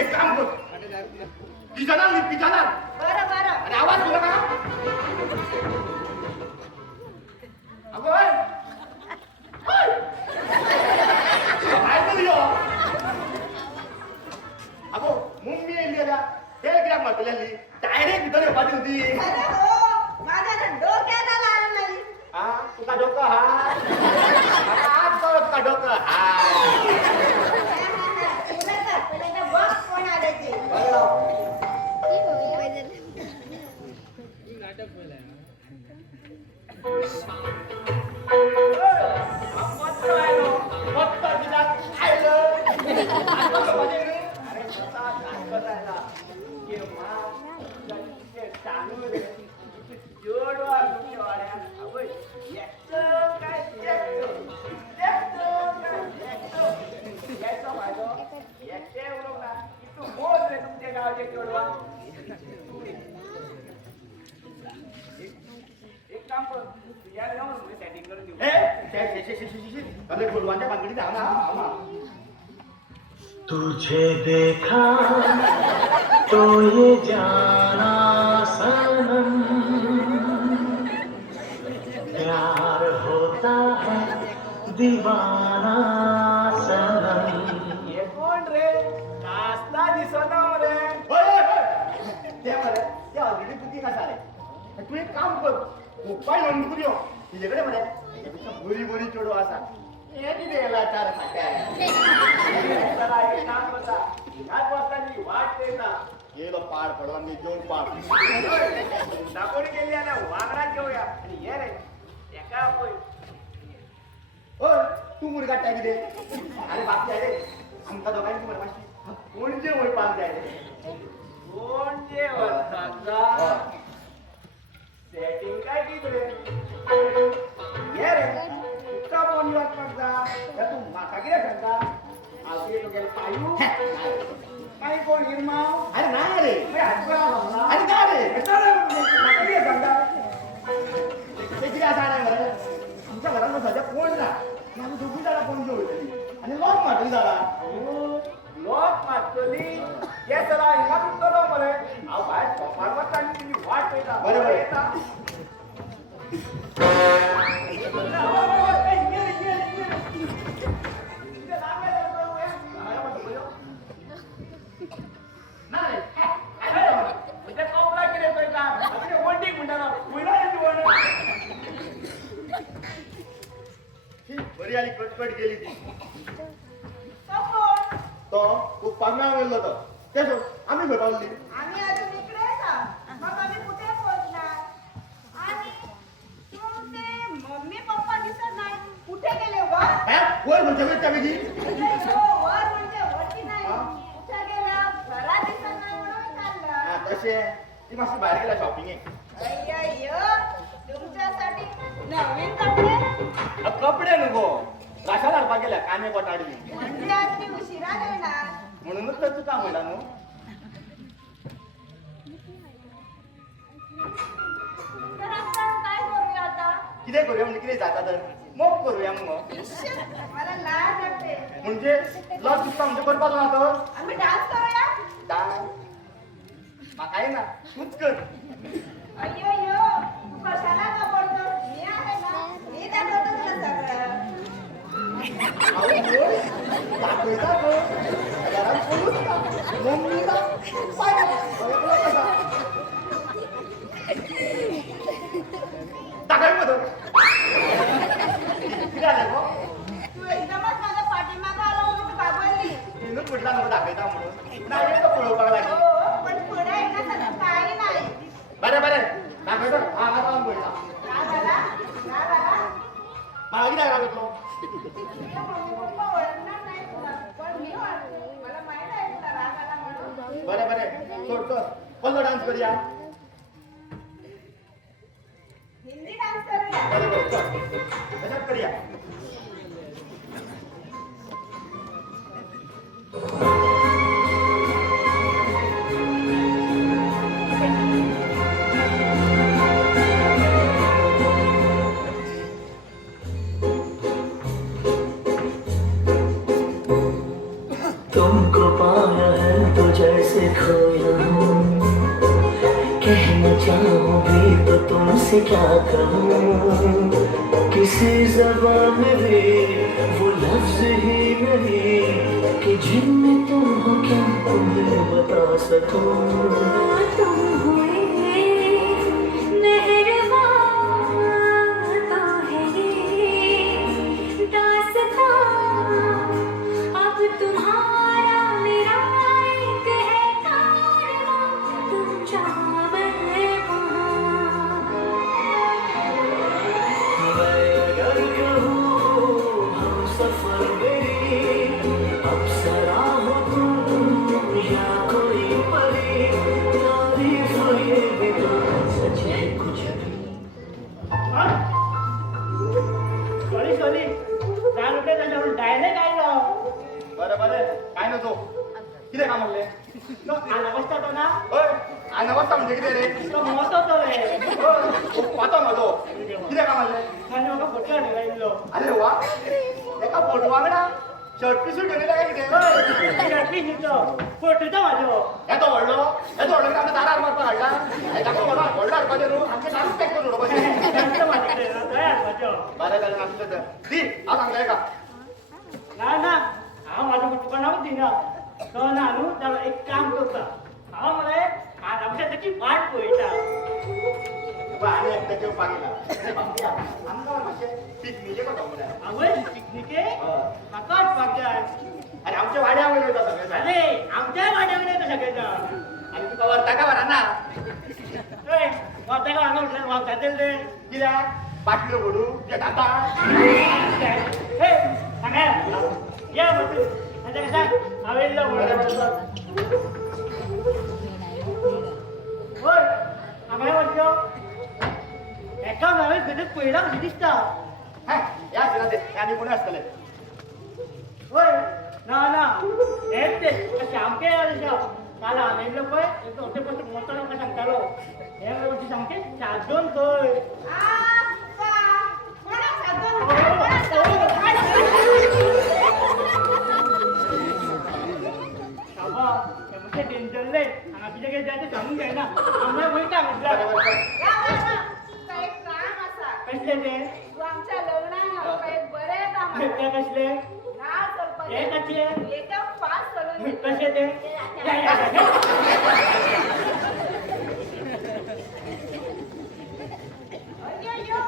एक काम कर ती जाणार नी ती जाणार आणि आवाज तुला का अगं अगो मुंबई येयली आता तेल कित्याक मारतली डायरेक्ट भितर येवपाची होती हा तुका डोकं हा आज कळ्ळो तुका डोकं हा तुझे देखा तो ये जाना सनम प्यार होता है दीवाना सनम हे कोण रे नाचता दिसना रे ते ऑलरेडी बुकिंग असा रे तू एक काम कर मोबाईल नोंद करूयो तिच्याकडे म्हणे त्यापेक्षा बरी बरी चोडू असा हे किती गेला चार चला एक काम बता ह्याच वाजताची वाट देता गेलो पाड पडला मी जेवण पाड दाखवणी गेली ना वागरात घेऊया आणि हे रे एका होय ओय तू मुरगा टाकी दे अरे बाकी आहे रे आमका दोघांची मला माशी कोण जे होय पाच जाय रे कोण जे होता सेटिंग काय की रे ये रे तुका कोण वाट पडता या तू माका किती सांगता आज येतो गेला पायू काय कोण हिरमाव अरे नाही रे मी हातला लावला अरे का रे माका किती सांगता ते किती असा नाही बरं आमच्या घरात सध्या कोण ना आम्ही दोघी जाणा कोण जेवली आणि लॉक मारून झाला लोक मागतली हे चला हिंगा तुटलो मरे अहो बाहेर सोपारवर चालली तुम्ही वाट पेटा बरोबर. येता बरी आली कटकट गेली ती तो खूप पांगणा गेलो तो त्याच आम्ही भेटावली आम्ही अजून इकडेच आहोत. मग आम्ही कुठे पोहोचणार? आणि तुमचे मम्मी पप्पा दिसत नाही. कुठे गेले वर? वर म्हणजे वेळच्या वेळी वर म्हणजे वरती नाही. कुठे गेला? घरात दिसत नाही म्हणून चाललं. तसे ती माशी बाहेर गेला शॉपिंग आहे अय्यो, तुमच्यासाठी नवीन कपडे? कपडे नको कशा धाडपाक गेल्या कामे कोटाडली म्हणजे आज मी उशिरा येणार. म्हणूनच तर तुका म्हणला न्हू. तर आपण काय करूया आता? कितें करूया म्हणजे कितें जाता तर मोग करूया मग. मला लाज वाटते. म्हणजे लस दिसता म्हणजे करपाचो ना तर आम्ही डान्स करूया. म्हाका येना तूच कर. अय्यो अय्यो, तू कशाला घाबरतो? मी आहे ना, मी दाखवतो तुला सगळं. दाखयता गो घरात बोलूच ना मम्मीला दाखय मग किती झालं गो तू एकदमच माझ्या पाठीमागं आला म्हणून मी घाबरली. तेनूच म्हटला नको दाखयता म्हणून नाही तो पळोवपाक लागली. हो, पण पुढे येण्यासारखं काही नाही. बरें बरें दाखयतो हांव आतां आम पळयता. काय झाला? काय झाला? म्हाका कित्याक रागयतलो. तुझ्या मम्मी-पप्पा ओळखणार नाही तुला, पण मी ओळखते. मला माहित आहे तुला राग आला म्हणून. बरें बरें सोड कर कसलो डान्स करूया. हिंदी डान्स करूया. बरें बरें चल तशेंच करूया. तुमको पाया है तो जैसे खोया हूँ, कहना चाहूँ भी तो तुमसे क्या कहूँ, किसी जबान में भी वो लफ्ज ही नहीं कि जिनमें तुम हो क्या तुम्हें बता सकूँ. तुम हुए मेहरबान तो है ये दास्तां, अब तुम्हारा मेरा एक है कारवां, तुम जहाँ मैं वहाँ. मैं अगर कहूँ हम सफर मेरी अप्सरा हो तुम या कोई परी, तारीफ ये भी तो सच है कुछ भी. सॉरी सॉरी 10 रुपये त्याच्यावर डायरेक्ट आयलो. बरें बरें काय नको कितें काम म्हणलें. तो आला बसता तो ना, हय हांव नवस्ता म्हणजे कितें रे. तो मोठो तो रे. पातो म्हजो कितें काम म्हणलें. त्याने म्हाका फोटो हाडून आयलो. अरे वा एका फोटो वांगडा शर्ट पीसूट घेवन येयला काय कितें. शर्टी न्हिदो, फोटोचा म्हाजो. येतो व्हडलो कितें आमच्या दारार मारपाक हाडला. ताका व्हडलो हाडपाचें न्हू आमचें दारूच पॅक करून उडोवपाचें. जास्त म्हाजे कडेन ना, थंय हाडपाचो. बरें जालें नासलें तर दी हांव सांगता एका. ना ना, हांव म्हाजो फोटो कोणाक दिना. तो ना न्हू जाल्यार एक काम करता. हांव मरे आज आमच्या ताची वाट पळयता. तुका आनी एकटें जेवपाक येयला. आमकां मातशें पिकनिकेक वचोंक जाय. आवय पिकनिके म्हाका वचपाक जाय. आनी आमच्या वाड्या वयर वयता सगळे जाण. अरे आमच्या वाड्यावर येता सगळे जाण. आनी तुका व्हरता काय व्हराना. ए वावताका हांगा म्हटल्यार वावतातले रे. कित्याक बाटल्यो भरू येता. हे सांगा या बसून आता कसं हांव येयल्लो म्हणून. होय हांगा वचलो एका नवे भितर पयला कशी दिसता. या आसना ते आनी कोणी आसतले. होय ना ना हेच ते सामके काल हांवें येयल्लो पळय एक अशें पसून मोठो लोक सांगतालो हे वर्षी सामके सादून खंय. कोणाक साधून कोणाक साधून बाबा हे म्हणजे डेंजरले हांगा कितें कितें जाय तें सांगूंक जायना. आमकां वयता म्हटल्यार तुका एक काम आसा. कसले ते तू आमच्या लग्नाक म्हाका एक बरें काम आसा. ते कसले नाळ चलपाचें. हे कशे एकदम फास्ट चलून कशे ते या, या, या. अय्यो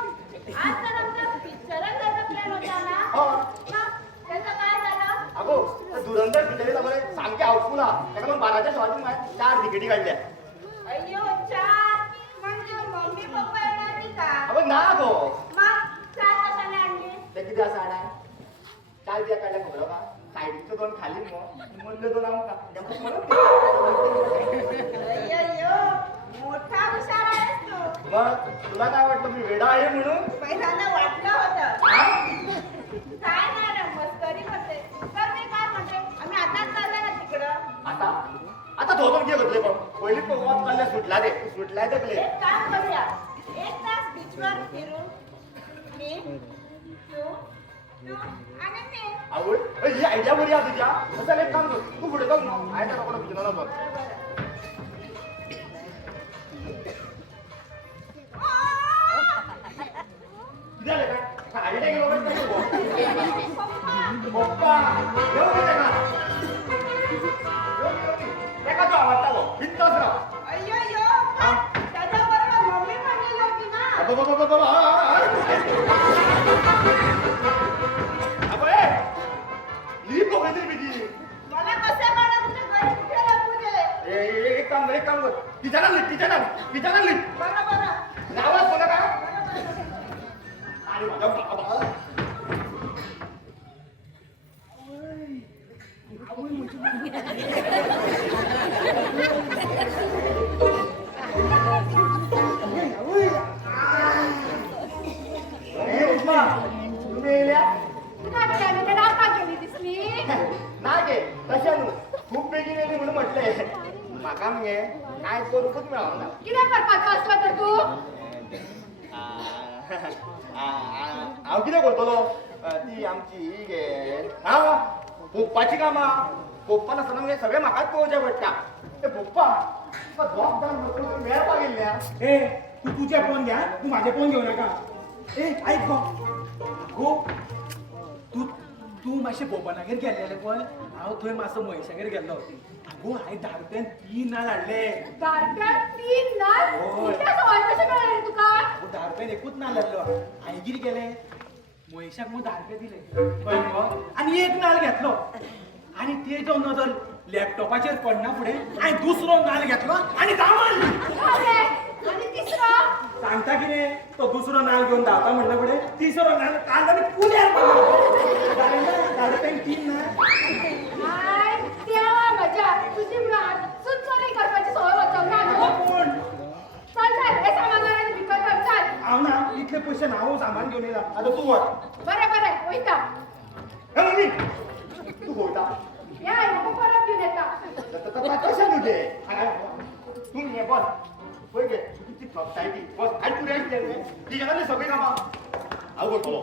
आज तर आमचा पिक्चरात जायचा प्लॅन होता ना. हो. मग त्याचं काय झालं? अगो धुरंधर पिक्चरीचा बरे सामके हाऊसफुल हा. ताका लागून 12च्या शोची 4 तिकेटी काडल्या. अय्यो 4 म्हणजे मम्मी पप्पा येणार की का? अगो ना गो मग 4 कशाने आणली? ते कितें आसा जाणा 4 बिया काडल्या खबर का. सायडीचो 2 खाली मग मदले 2 आमकां. अय्यो मोठा हुशार आहेस तू. मग तुला काय वाटलं मी वेडा आहे म्हणून. पहिल्यांदा वाटलं होतं. हा? काय नाही रे मस्करी करते तर मी काय म्हणते आम्ही आताच चाललोय ना तिकडं आता धोतर घे बदले पण पहिली वाद चालल्या सुटलाय ते एक काम करूया एक तास बीचवर फिरून मी तू आणि मी आवड ही आयडिया बरी आहे तुझ्या असं एक काम कर तू पुढे जाऊ ना आयडिया नको विचारणार बघ झालं काय आयडिया गेलो पप्पा येऊ दे का एका जो आवडता गो इतकाच राव अय्यो त्याच्याबरोबर मम्मी पण गेली होती ना मला कसं काढा तुझ्या घरी कुठे लागू दे एक काम कर तिच्या ना बरं नावाच बोला का अरे माझा बाबा खूप बेगीन येते म्हणून म्हटलंय माका म्हणजे काय करूच मिळावं हांव कितें करतलो ती आमची ही गे हा पोप्पाची कामां पोप्पा नासतना म्हणजे सगळे म्हाकाच पळोवचें पडटा ते पोप्पा जबाबदार मेळपाक गेल्ल्या ए तू तुझे फोन घ्या तू माझे फोन घेऊ नका ए ऐक गो तू तू मातशें बोबनागेर गेल्लेले पळय हांव थंय मातसो महेशागेर गेल्लो आगो हांवें 10 रुपयान 3 नाल्ल हाडले होय. 10 रुपयान एकूच नाल्ल हाडलो हांवें कितें केलें महेशाक मग 10 रुपया दिले कळ्ळें मुगो आनी एक नाल्ल घेतलो आनी तेजो नदर लॅपटॉपाचेर पडना फुडें हांवें दुसरो नाल्ल घेतलो आनी धांवल सांगता कितें तो दुसरो नाल्ल घेवन धांवता म्हणल्या फुडें तिसरो नाल्ल काल आनी कुल्यार पडलो जालें ना 10 रुपयांक 3 नाल्ल हांव ना इतले पयशे हांव सामान घेवन येयला आतां तूं वच बरें वयता हे मम्मी तू बोलता या परत घेऊन येता कशा तुझे तू ये बस पळय गे तुजी सायटी बस आनी तू रेस्ट घे तिच्याकडे सगळी कामां हांव करतलो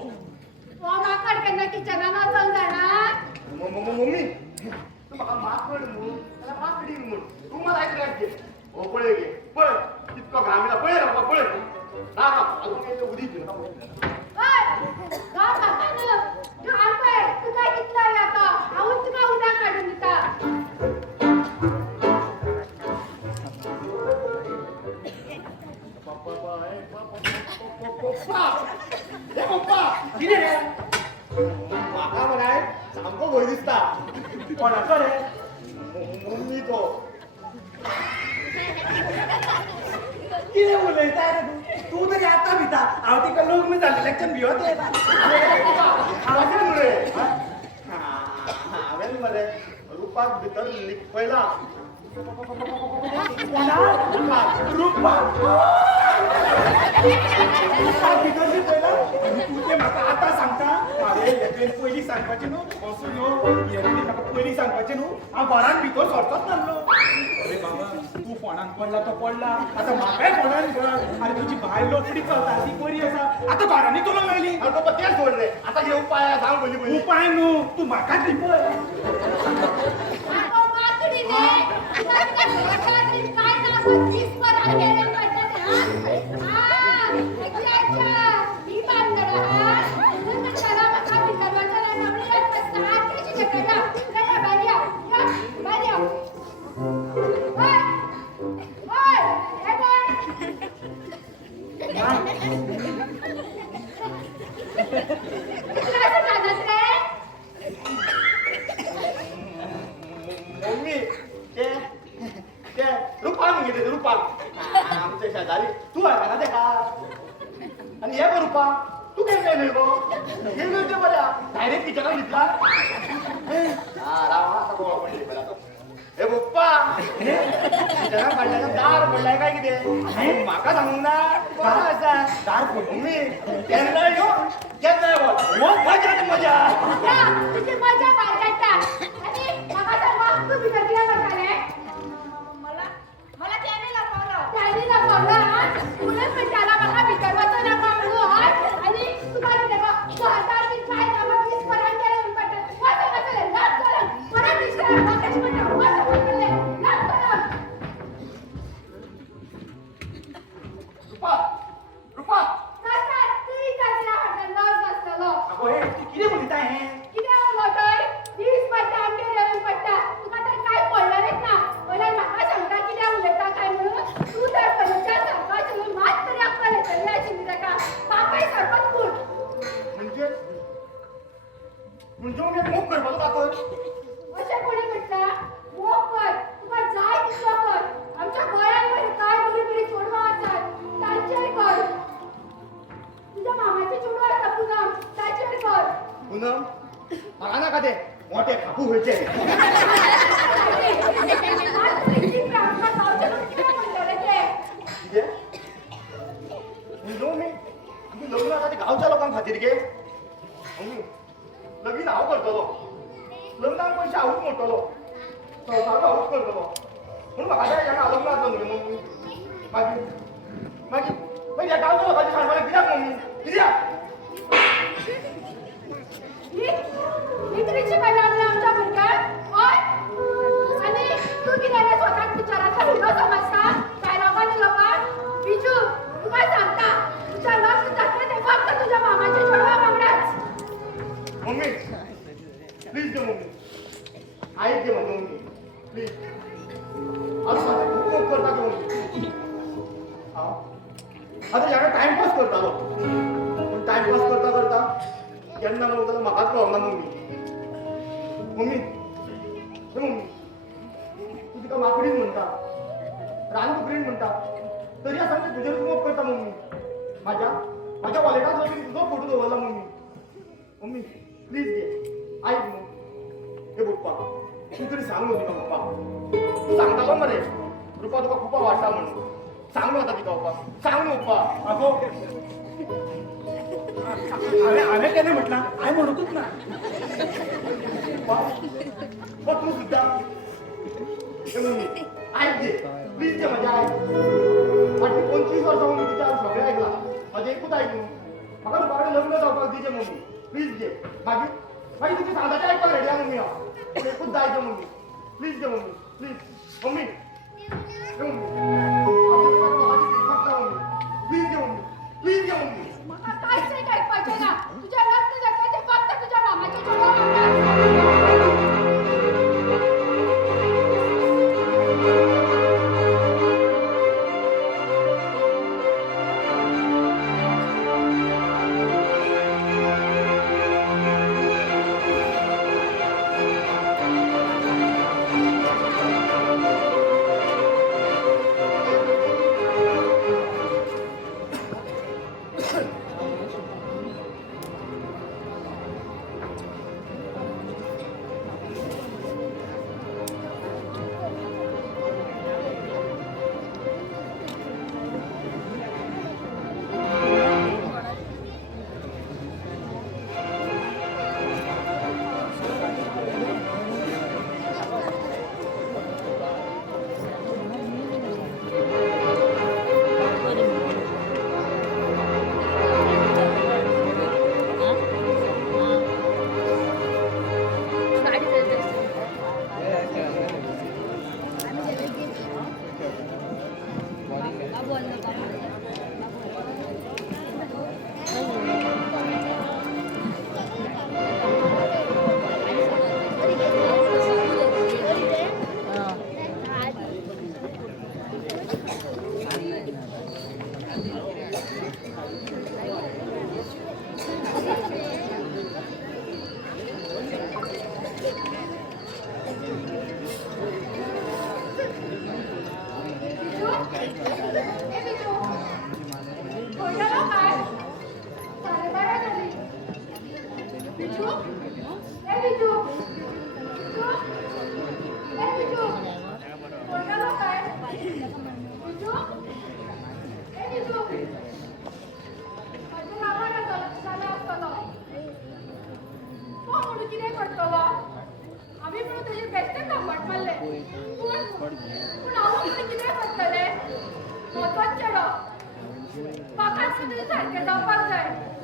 माकड केन्ना किचनान वचोंक जाणा मम्मी तू म्हाका माकड म्हणून नाल्यार माकडी म्हणून तू मला आयज रेस्ट घे हो पळय गे पळय कितको घाम येला पळय रे पळय ना अजून उदीक घेवन तू काय कितलं आता हांवूच तुका उदक काडून दिता कितें रे म्हाका मराय सामको भंय दिसता कोणाचो रे मम्मी तो कितें उलयता रे तू तरी आतां भिता हांव तिका लग्न जाल्लेल्याच्यान भिवत येता हांवें मरे हांवें मरे रुपाक भितर लिपयला रुपा भितर पयला तू ते म्हाका आतां सांगता अरे हें पयलीं सांगपाचें न्हू बसून यो हें म्हाका पयलीं सांगपाचें न्हू हांव घरान भितर सरचोच नासलो अरे बाबा तू फोनान पडला तो पडला आतां म्हाकाय फोनान पड आरे तुजी भाय लोकडी चलता ती बरी आसा आतां घरांनी तुला मेळ्ळी तेच सोड रे आता हे उपाय सांग पयलीं पयलीं उपाय न्हू तू म्हाकाच लिपय माकडी रे काय ना जिसपर गेले ही बांधड हा नंतर चला मका दरवाजाला नवरी मस्त आठची जगडा गया बारिया या बारिया ओय ओय हे काय जाणार रे मम्मी ते रुपाक म्हणगे ते रुपाक आमच्या शेजारी तू आहे ना ते का आणि हे बघ रुपा तू केन्ना येयलो गो हे वेळचे बऱ्या डायरेक्ट किचनात घेतला हे पप्पा किचनात काडल्याचा दार पडलाय काय कितें म्हाका सांगूंक ना कोण आसा दार मम्मी केन्ना यो केन्ना हो मजाच मजा या, तुझी मजा भायर काडटा. आनी म्हाका सांग तू भितर कित्याक वताले? मला त्याने लपवलं. त्याने लपवलं हा? तुलाच म्हणटाला म्हाका भितर वचूं नाका म्हणून हय? आनी तुका कितें गो घरदार बी काय कामां वीस परान केले म्हणून पडटा. वचूं वचूं लाग चल. परत दिसता म्हाका तेच म्हणटा वचूं वचूं लाग चल. रुपा रुपा काका तुई काजरा हातान लॉस बसतलो. अगो हे तू कितें उलयता हें कित्याक उलयताय? दीस पडटा आमगे येवन पडटा. तुका तर कांय पडलेलेंच ना. वयल्यान म्हाका सांगता कित्याक उलयता काय म्हणून. तू तर परीक्षा सरपाची म्हणून मात तरी अक्कल येतली आशिल्ली ताका. बापाय सरपत कूट. म्हणजे मी मोग करपाचो काकोय अशें कोणी म्हणटा? मोग कर. तुका जाय तितलो कर. आमच्या गोंयांत बरी काय बरी बरी चेडवां आसात. तांचेर कर. तुज्या मामाची चेडूं आसा पुनम. ताचेर कर. पूनम म्हाका नाका ते मोठे खापू खंयचे मात तरी ती प्रार्थना गांवचे लोक कित्याक म्हणटले ते? कितें म्हणजे मी लग्न आसा ते गांवच्या लोकांक खातीर गे मम्मी लगीन हांव करतलो लग्नाक पयशे हांवूच मोडटलो संवसार हांवूच करतलो म्हणून म्हाका त्या जाणा लग्न जातलो न्हू मम्मी मागीर मागीर मागीर ह्या गांवच्या लोकांची खाणवाले कित्याक मम्मी कित्याक ही तरी शिकायला लागले आमच्या भुरग्याक हय आनी तू कितें रे स्वताक विचारांतलो भुरगो समजता काय लोकांक बिजू तुका सांगता तुझ्या लग्न जातलें तें फक्त तुझ्या मामाच्या चेडवा वांगडाच मम्मी प्लीज गे मम्मी आयक गे मम्मी प्लीज आज माझे खूप मोग करता गे मम्मी आता ह्यानं टाइमपास करतालो पूण टाइमपास करता करता केन्ना म्हणून जाल्यार म्हाकाच कळना मम्मी हे मम्मी तू तिका माकडीन म्हणटा रानकुकरीन म्हणटा तरी आसा ते तुजेरूच मोग करता मम्मी माझ्या वॉलेटांत लगीन तुजो फोटो दवरला मम्मी प्लीज गे ऐक न्हू हे पप्पा तू तरी सांग न्हू तिका पप्पा तू सांगतालो मरे रुपा तुका खूप आवडटा म्हणून सांग न्हू आतां तिका पप्पा सांग न्हू पप्पा अगो हांवें केन्ना म्हटलां हांवें म्हणूंकूच ना पप्पा तू सुद्दां हे मम्मी ऐक गे प्लीज गे म्हज्या आयक फाटलीं 25 वर्सां मी तुज्या सगळें आयकलां म्हाजें एकूच आयक न्हू म्हाका तुका कडेन लग्न जावपाक दी गे मम्मी प्लीज गे मागीर तुजी सांगताचें आयकपाक रेडी आहा मम्मी हांव एकूच जाय गे मम्मी प्लीज गे मम्मी प्लीज मम्मी हे मम्मी प्लीज गे मम्मी प्लीज गे मम्मी म्हाका कांयच नाही ऐकपाचें ना तुझ्या लग्न जातलें तें फक्त तुझ्या मामाच्या चेडवा वांगडाच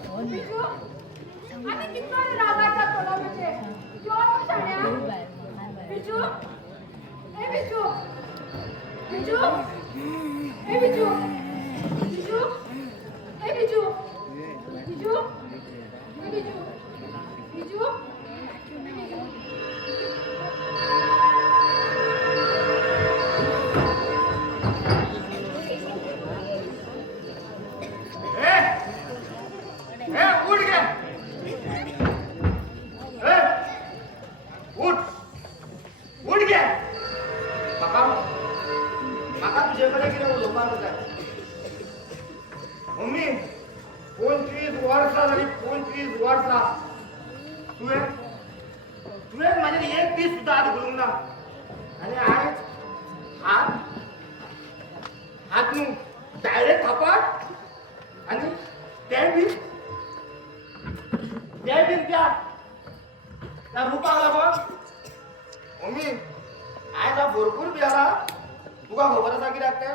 बिजू आणि किती रागाचा थोडा म्हणजे जेवण शाण्या बिजू ए बिजू बिजू ए बिजू बिजू ए बिजू बिजू ए बिजू बिजू उठ गे उठ उठ गे माका तुझ्याकडे किती उलोवपाक जाय मम्मी 25 वर्सां जाली 25 वर्सां तुवें म्हाजेर एक दीस सुद्दां हात घालूंक ना आनी आयज हात न्हू डायरेक्ट थापाट आनी तें बी त्या रुपाक लागून मम्मी आयज हांव भरपूर भियाला तुका खबर आसा कित्याक ते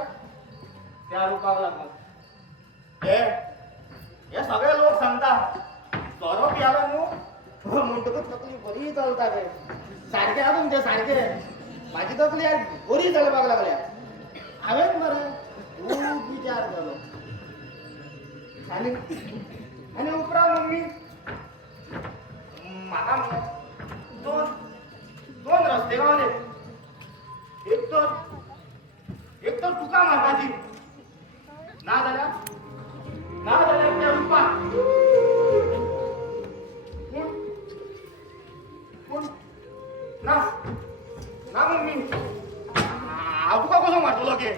त्या रुपाक लागून हे सगळे लोक सांगता सोरो पियालो न्हू म्हणटकूच तकली बरी चलता रे सारकें आहा तुमचें सारकें म्हाजी तकली आयज बरी चलपाक लागल्या हांवें मरे खूब विचार केलो आनी उपरांत मम्मी म्हाका दोन रस्ते गावले एक तर तुका मारपाची नाजाल्यार त्या रुपाक पूण ना मम्मी हांव तुका कसो मारतलो गे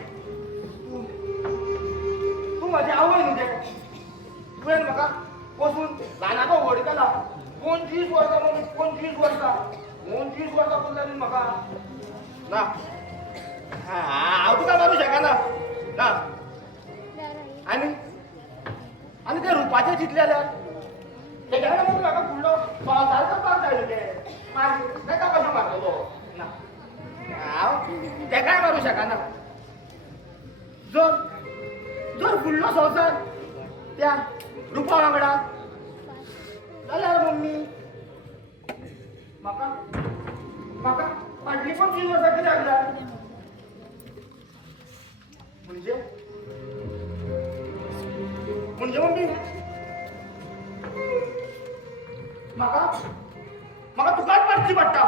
तूं म्हाजी आवय न्हू गे तुवें म्हाका बसून ल्हानाचो व्हड केला 25 वर्सां मम्मी 25 वर्सां पूण जाली म्हाका ना हांव तुका मारूं शकना ना आनी ते रुपाचे चिंतले जाल्यार तेज्या लागून म्हाका फुडलो संवसार करपाक जाय न्हू ते तेका कशें मारतलो ना हांव तेकाय मारूं शकना जर फुडलो संवसार त्या रुपा वांगडा जाल्यार मम्मी म्हाका फाटली 25 वर्सां कित्याक जाय म्हणजे मम्मी म्हाका तुकाच मारची पडटा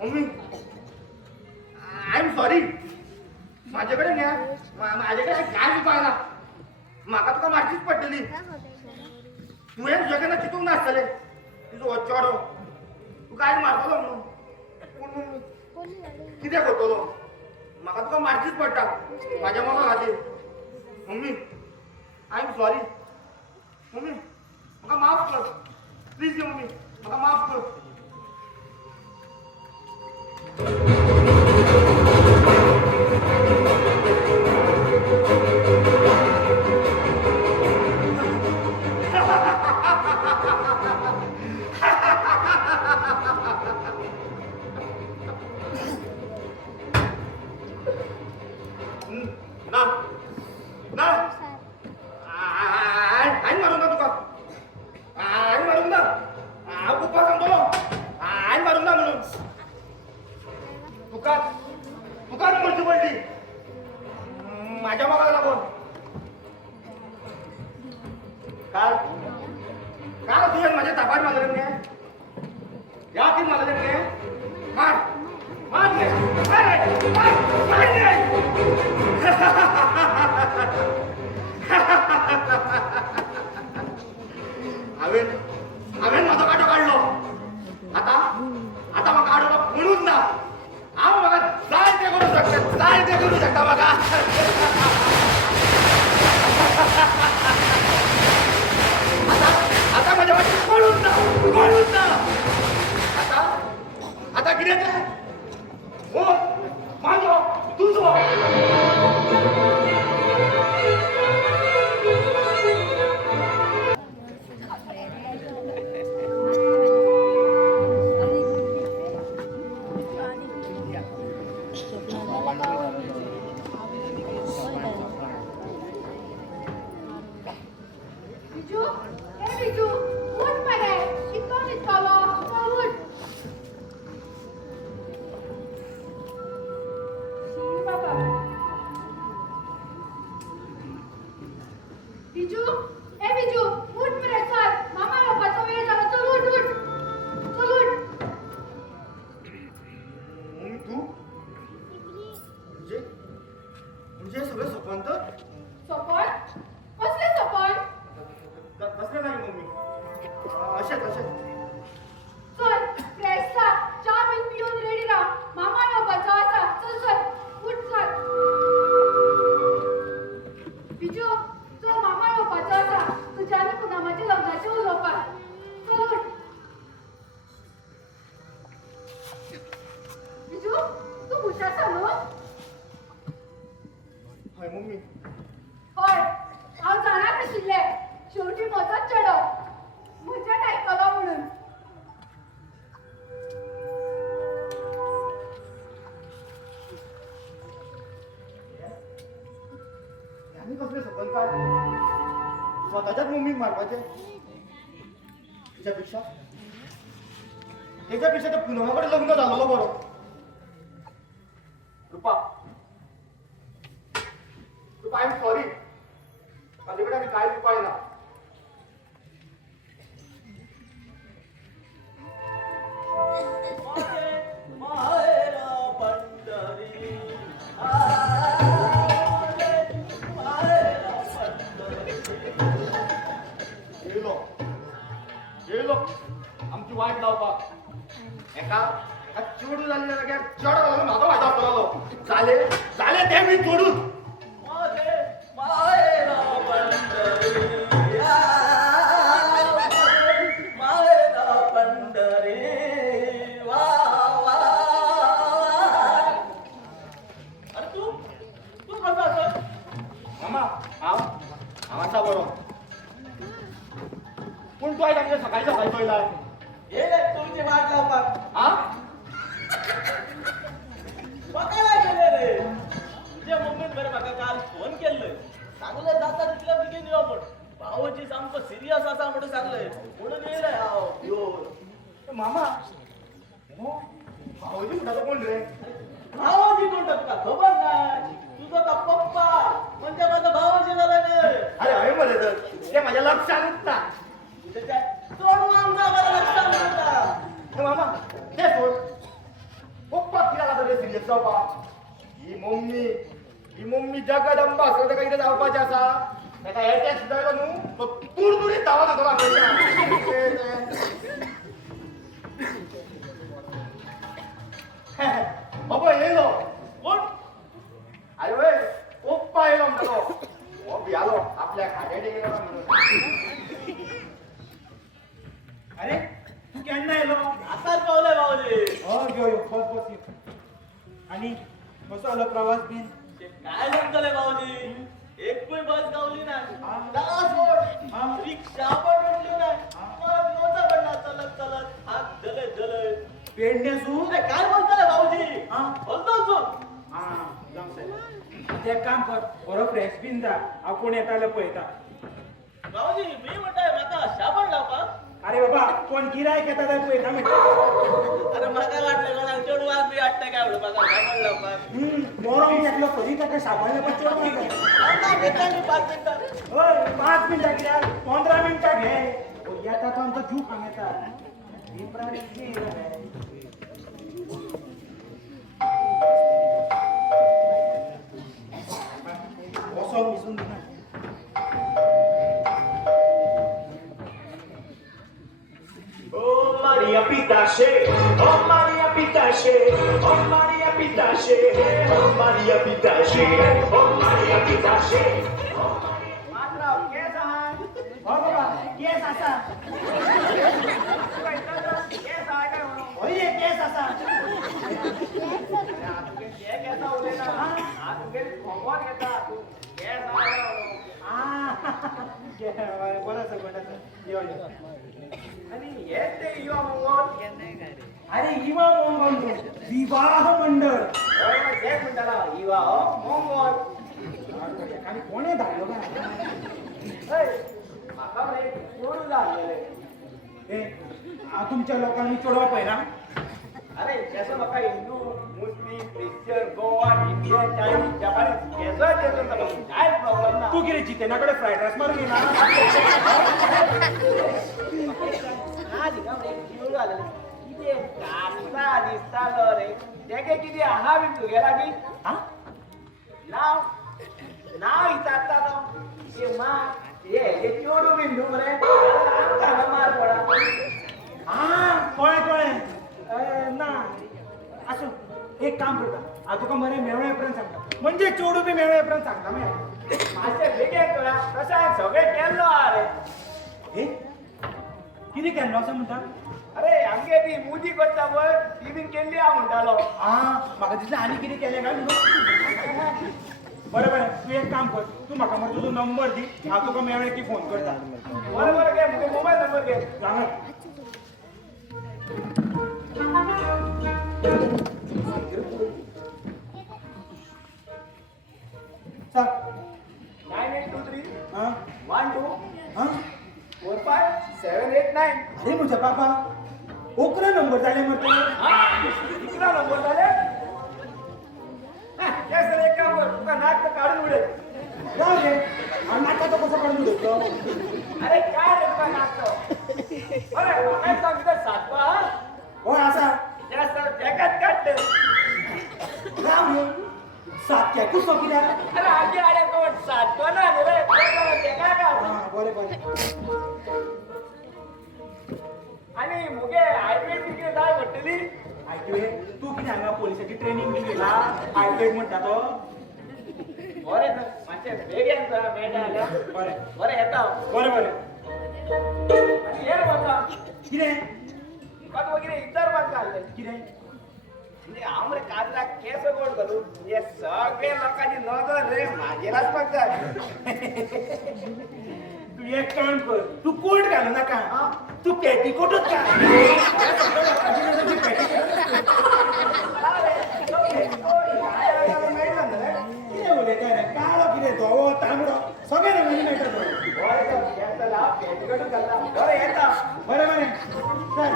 मम्मी आय एम सॉरी म्हाजे कडेन कांयच उपाय ना म्हाका तुका मारचीच पडटली तुवें तुज्या केन्ना चिंतूंक नासतलें तुजो हो चेडो तुका आयज मारतलो म्हणून पूण मम्मी कितें करतलो म्हाका तुका मारचीच पडटा म्हाज्या मोगा खातीर mummy I am sorry mummy म्हाका माफ कर प्लीज गे मम्मी म्हाका माफ कर तुकाच मरची पडली माझ्या मागाला लागून काल तुवें माझ्या तापार मारलें गे ह्या तीन मारलें गे मार गे मार गे हांवें म्हाजो कांटो काडलो आता म्हाका आडोवपाक कोणूच ना हांव म्हाका जाय तें करूं शकता म्हाका आता म्हाज्या वाटेन कोणूच ना आता कितें तें हो म्हाजो तुजो पण काय स्वतःच्याच मम्मीक मारपाचे त्याच्यापेक्षा तर पुनमाकडे लग्न झालेलं बरं. कृपा आय एम सॉरी, माझ्याकडे आम्ही काय उपाय ना. गेलो आमची वाट लावपाक एका चोडू झालेल्या जाग्यार चढ घालून म्हाका वायदा असतो चाले ते मी चोडून आवाचा बरो पूण तू आयज आमच्या सकाळी पयलाय तुमची वाट लावपाक हा पकडा गेले रे. तुझ्या मम्मीन बरं म्हाका काल फोन केल्लय, सांगले जाता तितल्या बेगीन यो म्हण. भाऊजी सामको सिरियस आसा म्हणून सांगले, म्हणून येयले हांव येवन. मामा भाऊजी म्हणटा कोण रे? भाऊजी कोण तुका खबर नाही? तुझा का पप्पा म्हणजे माझा भाऊजी झाला रे. अरे हय मरे तर ते माझ्या लक्षात ना. त्याच्या सोड आमचा मला लक्षात नव्हता. मामा ते सोड पप्पा किला लागत रे सिरियस जावपा. ही मम्मी जगदंबा असं तर काही जावपाचे असा. त्याचा एअरटेल सुधारलो न्हू तो तुडतुडीत धावत होतो बाबा येलो कोण? अरे वय पप्पा येलो म्हणतो. हो भियालो आपल्या खाद्याने गेलो म्हणून. अरे तू केन्ना येलो? आताच पावले भाऊजी. हो यो बस ये. आणि कसो आलो प्रवास बीन? ते काय सांगतले भाऊजी, एकूय बस गावली नाही. हा. दास रिक्षा पण भेटली नाही. मग मोठा पडला चलत हात जले. पेडण्यासून काय बोलतले भाऊजी? हा. बोलतो हा जाऊ साहेब ते एक काम कर बरो फ्रेश बीन जा हांव कोण येता जाल्यार पळयता. भाऊजी मी म्हणताय म्हाका शाबण लावपा. अरे बाबा कोण गिरायक येता जाल्यार पळयता म्हणटा. अरे म्हाका वाटलं मला चेडू आज मी वाटतं काय म्हणून म्हाका शाबण लावपा. मोरो घेतलो तरी ताका साबणले पण चड मागता. आता घेता मी 5 मिनिटं. होय 5 मिनटां कित्याक 15 मिनटां घे. येता तो आमचो जीव खांगेता. वसोन विसून दिना. Oh Maria Pitache, oh Maria Pitache, oh Maria Pitache, oh Maria Pitache, oh Maria Pitache. मात्र केस आहात. हो बाबा केस आसा. केस आहे काय म्हणून? होय केस आसा. केस उरले ना. आज तुगे खबर घेता तू. केस आहे बरं सर बरं यो. आणि हे ते युवा मंगोल. अरे युवा मंगल विवाह मंडळ. एक मिनिटाला युवा मंगोल. आणि कोणी धाडलो काय? म्हाका मरे एक चोडू झालेले. ए तुमच्या लोकांनी चोडवा पहिला. अरे जसं म्हाका Hindu Muslim Christian Goan Indian Chinese Japanese केसं देतो ना काय प्रॉब्लेम ना. तू किती जितेनाकडे फ्राईड राईस मारून येणार? आज का मरे एक चोडू झालेले. किती कास्ता दिसतालो रे. तेगे किती आहा बी तुगेला बी. हा? नाव विचारतालो. ते मा हे चोडू बिंदू मरे. आमकां मार पडा. हा कळ्ळें. ना असो एक काम करता हांव तुका मरे मेवळेपर्यंत सांगता. म्हणजे चोडू बी मेवळेपर्यंत सांगता मरे. मातशें बेगीन करा. तशें सगळें केल्लो हा रे. हे कितें केल्लो असं म्हणटा? अरे आमगे ती मुदी करता पळय ती बीन केल्ली हा म्हणटालो. म्हाका दिसलें आनी कितें केलें काय म्हणून. बरें तू एक काम कर तू म्हाका मरे तुजो नंबर दी हांव तुका मेवळे की फोन करता. बरोबर घे म्हजो मोबायल नंबर घे. सांगा. सांग. 9823 तुझे बाबा 11 नंबर झाले म्हणतो. इकडा नंबर झाले या सर एक काम कर तुका नाक तर काढून उडेल. जाऊ दे आणि नाकाचं कसं काढून देतो. अरे काय रे तुका नाक अरे काय सांगतो सातवा हो असा या सर एकाच काढते. जाऊ दे 7 काय तू सोपी द्या. अरे आधी आल्या कोण सातवा ना रे ते काय का हा बरे बरे. आणि मुगे हायब्रिड तिकडे जाय म्हटली. ऐकले तू किती हांगा पोलिसाची ट्रेनिंग दिला हायब्रिड म्हणता तो. बरे तर माझ्या बेग्यांचा मेंढा आल्या बरे बरे येता बरे बरे. आणि हे बघा कितें मुखात वगैरे इतर बाग घालले. कितें म्हणजे आमरे काजला केस गोड घालू हे सगळे लोकांची नजर रे माझेलाच बघतात. तू एक काम कर तू कोट घालू नका तू पेटीकोटच घाल. कितें उलयता रे काळो कितें धवो तांबडो सगळे रंगांनी मेळटा तो. बरे येता बरे बरे चल.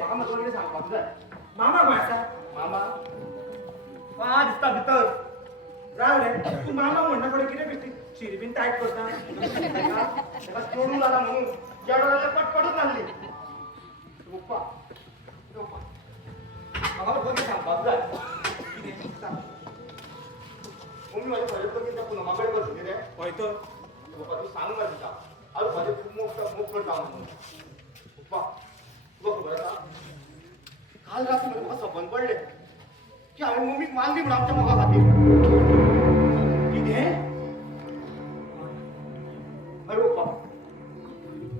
मामा थोडे सांगपाक जाय. मामा माझा मामा हा दिसता भितर राव रे तू मामा म्हणणं पडे कितें बेश्टी शिरी बीन टायट करता. त्याला चोडून आला म्हणून जेवढ्या पटपटून आणली. पप्पा मामा थोडे सांगपाक जाय. मम्मी माझ्या पर्यंत मी त्या पुन्हा माकडे करतो रे. होय तर पप्पा तू सांग मला तिचा अरे माझे खूप मोठ करता म्हणून. पप्पा तुला खबर आहे का काल रात्री मला मला सपन पडले की हांवें मम्मीक मारली म्हणून आमच्या मोगा खातीर. कितें अरे पप्पा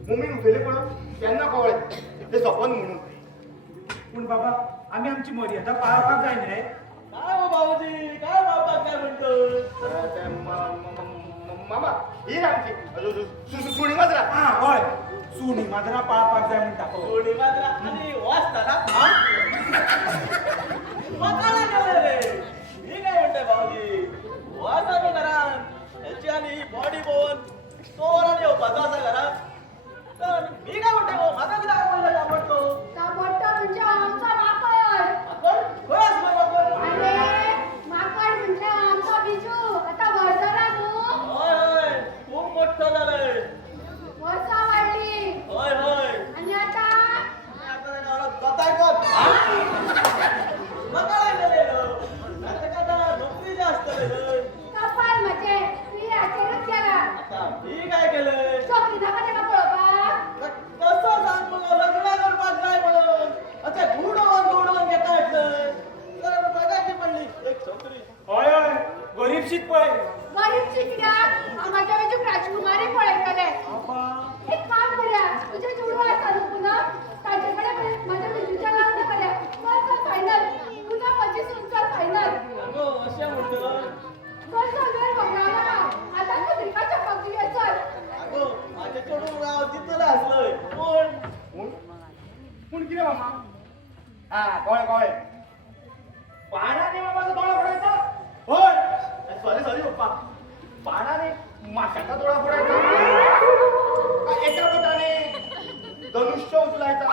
मम्मीन उठयले पण केन्ना कळ्ळें तें सपन म्हणून. पूण बाबा आमी आमची मर्यादा पाळपाक जाय न्ही रे. काय हो भाऊजी काय बाबा काय म्हणतो मामा ही रे आमची सुणी माजरा. हा हय सुणी माजरा पाळपाक जाय म्हणटा तो. सोडी मात्रा आणि वाचताना वकाला गेले रे. मी काय म्हणते भाऊजी वाचा मी घरात ह्याची आणि बॉडी बोन चोराने येवपाचो आसा घरात. तर मी काय म्हणते हो माझा किती आवडला आवडतो ताबडतोब म्हणजे आमचा माकड. आपण खय आसलो आपण अरे माकड म्हणजे आमचा बिजू आता वर्धला न्हू. होय होय खूप मोठं झालंय. वर्षा वाढली होय होय आणि आता बताय कोण बघायला गेलेलो आता नोकरी जास्त कपाल म्हणजे मी आश्चर्यच केला. आता मी काय केलंय चोकरी दाखवा त्याला पळोवपाक. कसं सांग मला लग्न करपाक जाय म्हणून अच्छा गुडवून घेता येतलंय तर बघायची पडली एक छोकरी. हय हय गरीबशीच पळय. गरीबची कित्याक माझ्या वेळी राजकुमारी पळयतले. एक काम करूया तुझे जुडवा आसा न्हू पुन्हा ताचे कडेन माझ्या बिजूच्या लग्न करूया. चल फायनल तुझा माझी सुंदर फायनल. अगो अशें म्हणतो कसं वेळ बघा आता तू त्रिकाच्या पगडी चल. अगो माझे चोडून राव जितलं असलोय पण पूण कितें मामा हा कळ्ळें पानाने मामाचो दोळा फोडायचा. हय सॉरी पप्पा पानाने माशाचा डोळा फोडायचा का एका बोटाने धनुष्य उचलायचा.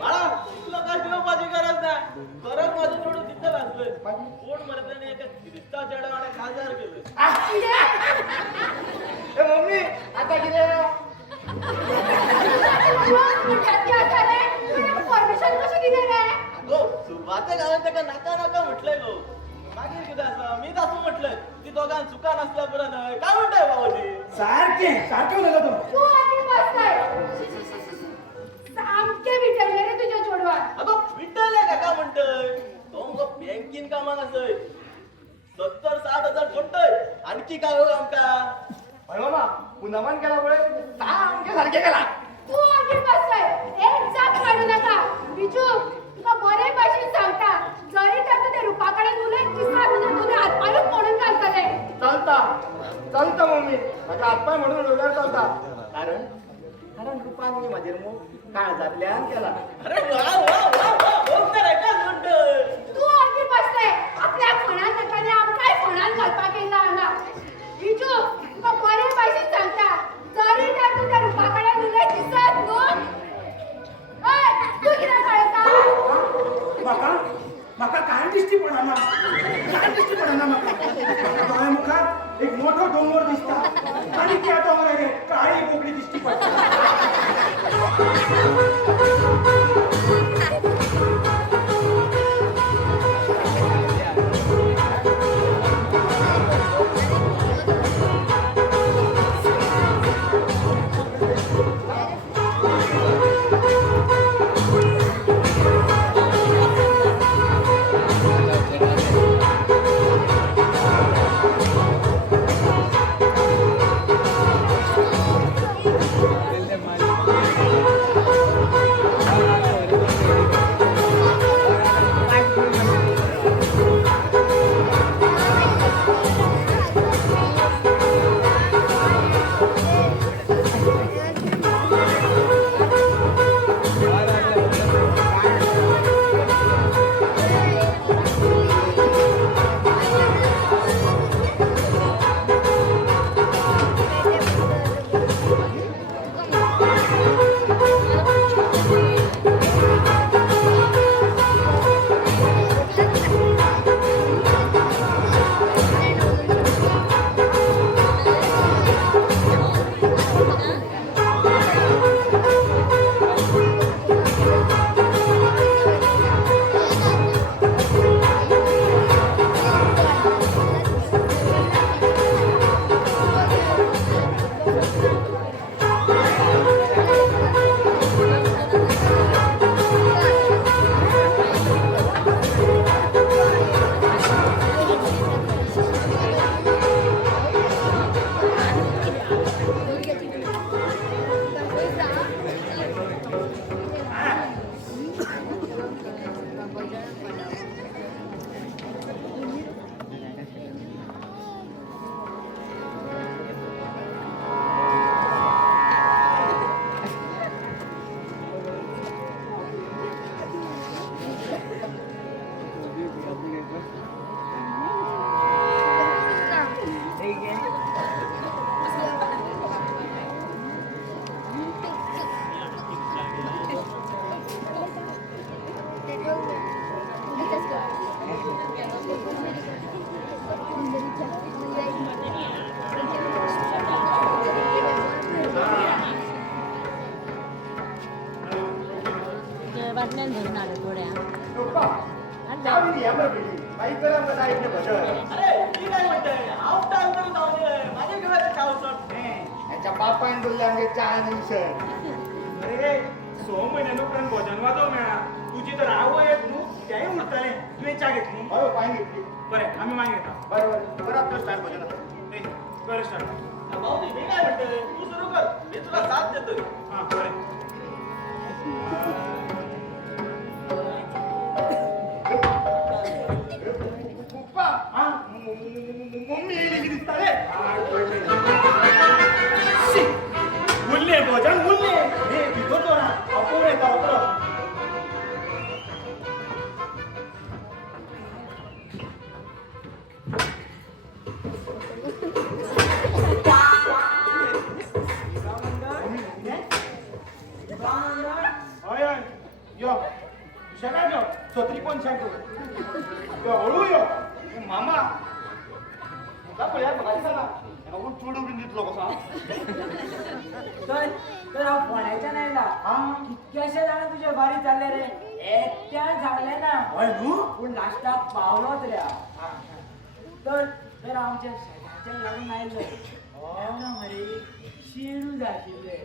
बाळा तुला काय ठेवपाची गरज नाही खरंच माझं चोडून जितलं असलोय कोण मरताना एका ख्रिस्ता चढवणे खासदार केलं. ए मम्मी आता कितें परमिशन कशी दिली रे. गो सुरवाते घालून त्याका नाका नाका म्हटलंय गो मागीर कितें आसा मी तासून म्हटलंय ती दोघां चुका नासल्या पुरा न्हय काय म्हणताय बाबाजी. सारखे उलयता तो. तू आधी बसताय सामके विटरले रे तुझ्या जोडवात. अगो विठ्ठल काका म्हणतय तो मगो बँकीन कामाक आसय 70-60 हजार पडटय आणखी काय हो आमका. अरे मामा पुनमान केल्यामुळे सामके सारखे केला. तू आधी बसताय एक जाप काढू नका. बिजू तुका बरे भाशेन सांगता जरी तर ते रुपाकडे तुले तिसरा म्हणजे तुले हातपायूच मोडून घालतले. चालता मम्मी माझ्या हातपाय म्हणून रोल्यावर चालता कारण कारण रुपानी माझेर मोग काळजातल्यान केला. अरे वा वा वा वा ओंकार आहे का म्हणतोय तू आधी बसते आपल्या फोनात एखाद्या आमकाय फोनात घालपाक येयला ना विजू तुका बरे भाशेन सांगता जरी तर तू त्या रुपाकडे तुला दिसत न्हू तू कितें कळटा म्हाका काय दिश्टी पडना म्हाका दोळे मुखार एक मोठो डोंगर दिसता आणि त्या डोंगरार एक काळी बोकडी दिश्टी पडटा. बाटल्यान धरून आलं थोड्या रुपा चावी या बरं बेटी. काही करा मला ऐकलं बदल. अरे मी काय म्हणतोय आउट टाइम करून जाऊ दे माझ्या घरात चाव सोड याच्या बापान बोलले आमगे चहा दिवस. अरे 6 महिन्यानं उपरांत भोजन वाजव मेळा तुझी तर आवय येत न्हू त्याही उरताले तुवें च्या घेतली हो पाय घेतली. बरें आमी मागीर येता. बरोबर बरं आपलं स्टार्ट भजन आता. ए कर स्टार्ट. भाऊ मी काय म्हणतोय तू सुरू कर मी तुला साथ देतोय हां बरें. पप्पा हां मम्मी येईल की दिसता रे. उरले भोजन उरले हे भितर तो ना अपूर येता अपूर. हय हय यो शेकाय यो छत्री कोण शेको यो हळू यो मामा का पळ्यार बघायचं सांगा अगो चोड उडून दितलो कसा. तर हा फोनायच्या नाही ना कितकेशे जाण तुझे बारी चालले रे एकट्यान सांगले ना हय न्हू. पूण लास्टाक पावलोच रे तर तर आमच्या शेजारच्या लग्न आयले मरे शेडू जाशिल्ले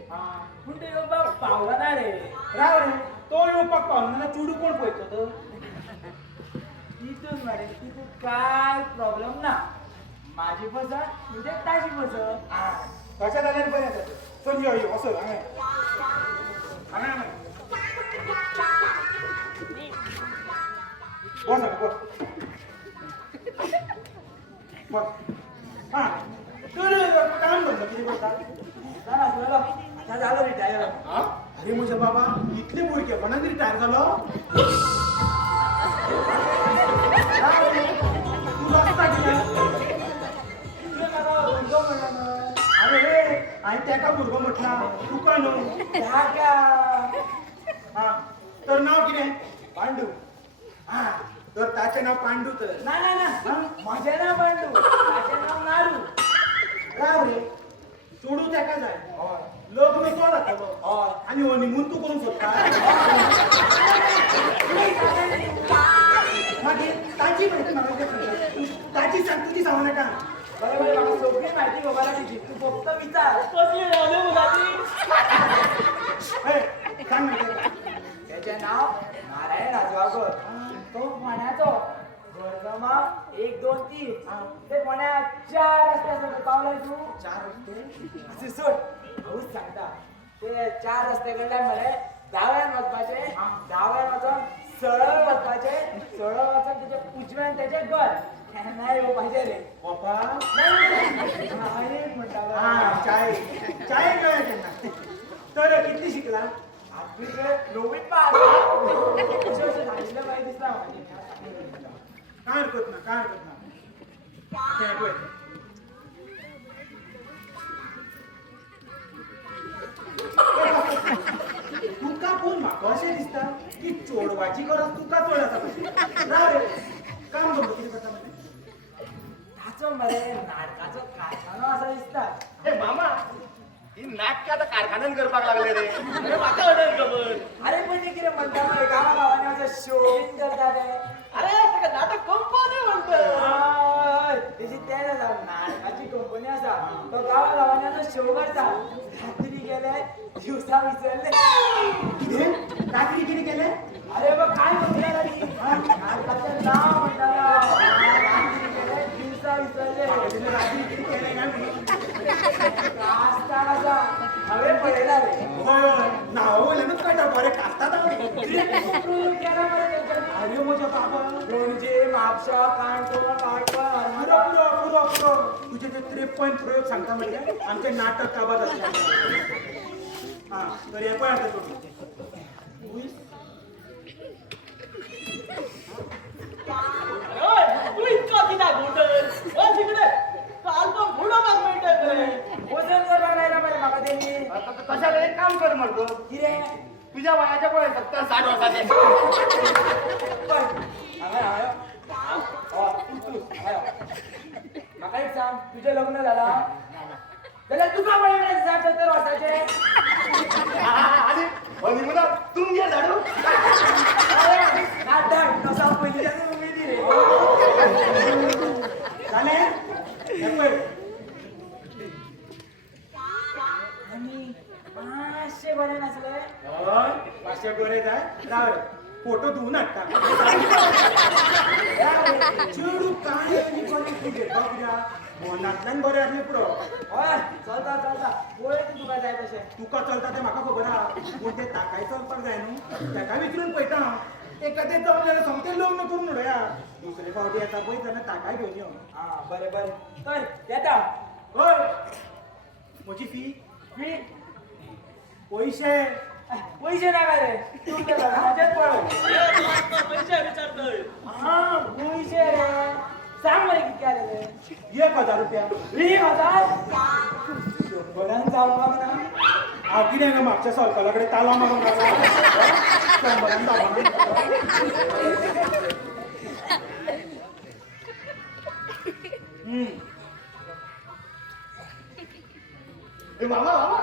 पूण ते येवपाक पावलो ना रे. राव रे तो येवपाक पावलो ना चुडू कोण पळयतो तो. तितून मरे तितून काय प्रॉब्लेम ना माझी पसंत म्हणजे ताजी पसंत. कशा जाल्यार बरें जाता. चल यो यो असो हांगा हांगा बस हांगा बस बस. हां तर काम करता कितें करता जाणा आता झालं रिटायर हा? अरे म्हजे बाबा इतले भुरगेपणान रिटायर जालो तू रस्ता कित्याक? अरे हांवें तेका भुरगो म्हटला तुका न्हू हा तर नाव कितें पांडू हा तर ताचें नाव पांडू तर ना माझे नाव पांडू माझे नाव नारू राव रे सोडू तेका जाय लग्न तो जातलो आनी हनीमून तूं करूंक सोदता मागीर ताची म्हायती म्हाका कितें सांगता ताची सांग तुजी सांगू नाका बरोबर म्हाका सगळी म्हायती खबर आसा तिची तू फक्त विचार कसली रावले मुलाची सांग म्हाका त्याचे नाव नारायण राजवाकर तो फोण्याचो घर क्रमांक 1, 2, 3 ते फोण्या 4 रस्त्याचो पावलाय तू 4 रस्ते असे सोड हांवूच सांगता ते 4 रस्ते कडल्यान मरे दाव्यान वचपाचे दाव्यान वचून सरळ वचपाचे सरळ वचून तेजे उजव्यान तेजे घर नाही येवपाचे रे बापा एक म्हणटालो हा चाय चाय घेऊया तेन्ना तर कितली शिकला आपली ते 9वी पास अशें सांगितलं पाहिजे दिसता काय हरकत ना काय हरकत ना हे पळय तुका पूण म्हाका अशें दिसता की चोडवाची गरज तुका चड आसा कशी राव रे काम करता कितें करता म्हणजे ताचो मरे नाटकाचो कारखानो असा दिसता हे मामा ही नाटक आता कारखान्यान करपाक लागले रे अरे म्हाका ऑर्डर खबर अरे पण ते कितें म्हणटा मरे गावा गावांनी असं शो बीन करता रे अरे ताका नाटक कंपनी म्हणतात हय, तेची तें आसा नाटकाची कंपनी आसा तो गावा गावांनी असं शो करता रात्री गेले दिवसा विसरले कितें रात्री कितें केलें अरे बघ काय म्हणटा रे नाटकाचें नाव म्हणटा रात्री गेले दिवसा विसरले रात्री कितें केलें काय म्हणून कास्तार आसा हांवें पळयला रे हय हय नांवा वयल्यानूच कळटा बरें कास्ताद प्रूव्ह केला मरे तेंच्यांनी अरे म्हज्या बाबा पणजे म्हापशा काणकोण काणकोण पुरो पुरो पुरो पुरो तुझे ते 53 प्रयोग सांगता म्हणजे आमचे नाटक काबार जातलें हा तर हे पळय आतां सोडून तू इतका कित्याक घुंवतय ओ तिकडे काल तो घुडो माग मेळटा रे वजन करपाक लायला मरे म्हाका तेणी कशाला एक काम कर मरतो कितें तुझ्या वयाचे पळय 70-60 वर्षाचे म्हाका एक सांग तुझें लग्न जालां जाल्यार तुका पळय 60-70 वर्साचे आणि हनीमुनाक तुमगे झाडू नाटक तसा पयलींच्यान उमेदी रे जालें हे पळय आनी 500 बरें नासले हय 500 बरें जाय राव रे फोटो धुवून हाडटा चेडू काळे आनी बरें तुगे बाबड्या मनांतल्यान बरें आसलें पुरो हय चलता चलता पळय तूं तुका जाय तशें तुका चलता तें म्हाका खबर आहा पूण तें ताकाय चलपाक जाय न्हू ताका विचारून पळयता हांव एखादें जमलें जाल्यार सोमतें लग्न करून उडया दुसरे फावटी येता पळय जाल्यार ताकाय घेवन यो आं बरें बरें तर येता हय म्हजी फी फी पयशे पयशे नाका रे तुमच्या लग्नाचेच पळय पैसे विचारतय हां पयशे रे सांग मरे कितके जाले रे 1000 रुपया 20,000 शंबरान जावपाक ना हांव कितें गा म्हापच्या सरकारा कडेन ताला मारूंक लागला शंबरान जावना ए मामा मामा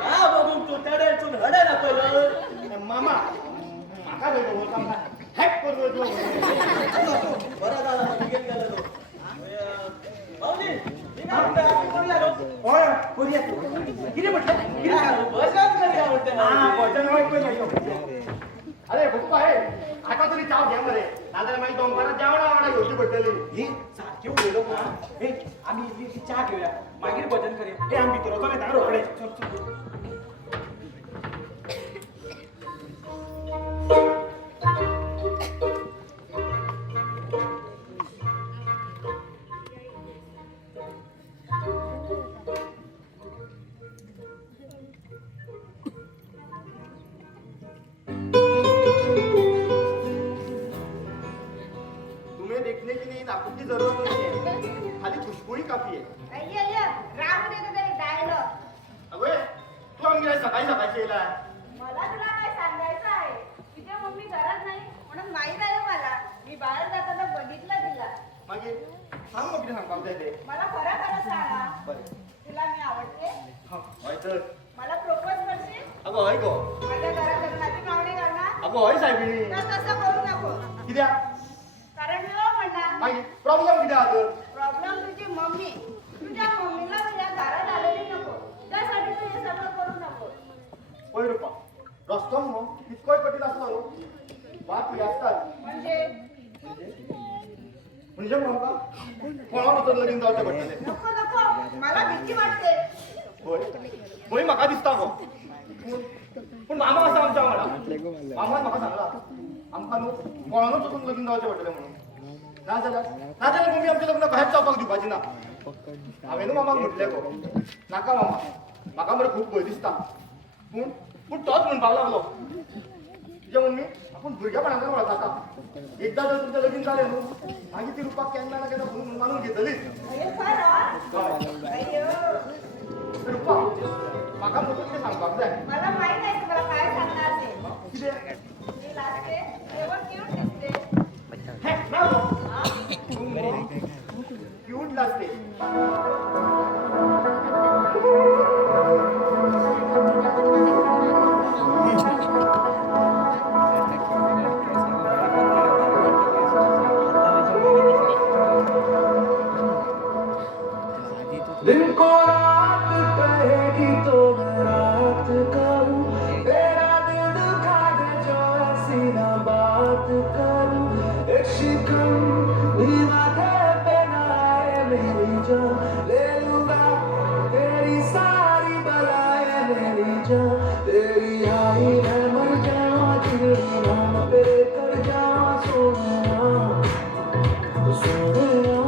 या बघून तू तेडेचून हडे ना पहिलं मामा म्हाका वेगळं बोलता हॅक करतो बरं झालं निघेल गेलं तो भाऊजी मी काय म्हणतो आपण कोण लागलो हय करूया कितें म्हटलें कितें सांगलें? भजन करूया म्हणते हां भजन हय पळय यो अरे पप्पा हे आता तरी चाव घ्या मरे नाजाल्यार मागीर दनपारां जेवणा वांगडा घेवची पडटली हे सारकें उलयलो पळय हे आमी इल्ली च्या घेवया मागीर भजन करया हे आमी भितर वचोन येता रोखडेच चल चल काफी आहे राहू दे तरी डायलॉग. अगं तू आमच्या सकाळी सकाळची येला मला तुला काय सांगायचं आहे. तुझ्या मम्मी घरात नाही म्हणून माहीत आहे मला. मी बाहेर जाताना बघितलं तिला. मागे सांग मग किती सांगता ते मला खरं खरं सांगा. बरं तुला मी आवडते. हय तर मला प्रपोज करशील. अगं हय गो माझ्या घरात लग्नाची मागणी करणार. अगं हय साहेबिणी तर तसं करू नको. कित्या कारण मी हो म्हणणार. मागे प्रॉब्लेम किती आहात प्रॉब्लेम तुझी मम्मी. तुझ्या मम्मीला तुझ्या घरात आलेली नको. त्यासाठी तू हे सगळं करू नको. पळय रुपा रस्तो मग कितकोय कठीण असलो बाप असतात म्हणजे म्हणजे म्हाका कोणावर उतर लगीन जावचें पडटलें नको नको. मला भीती वाटते. होय होय म्हाका दिसता गो पूण मामा आसा आमच्या वांगडा मामान म्हाका सांगला आमकां न्हू कोणानूच वचून लगीन जावचें पडटलें म्हणून नाजाल्यार मम्मी आमचें लग्न खंयच जावपाक दिवपाची ना हांवें मामाक म्हटलें गो नाका मामा म्हाका मरे खूब भंय दिसता पूण तोच म्हणपाक लागलो तुज्या मम्मी आपूण भुरगेपणांतल्यान वळखता एकदां जर तुमचें लगीन जालें न्हू मागीर ती रुपाक केन्ना ना केन्ना म्हणून मानून घेतलीच हे खरं? अय्यो. रुपा म्हाका म्हटलं कितें सांगपाक जाय मला माहित आहे तुला काय सांगणार ते. कितें मी लागते तेव्हा क्यूट दिसते. हे ना गो क्यूट लागते दिन को रात कहेगी तो मैं रात करूं तेरा दिल दुखा दे जो ऐसी ना बात करूं एक शिकन भी माथे पे ना आए मेरी जान ले लूंगा तेरी सारी बलाएं मेरी जान तेरी आई मैं मर जाऊं चिड़ी नाम पे कर जाऊं सोनिया सोनिया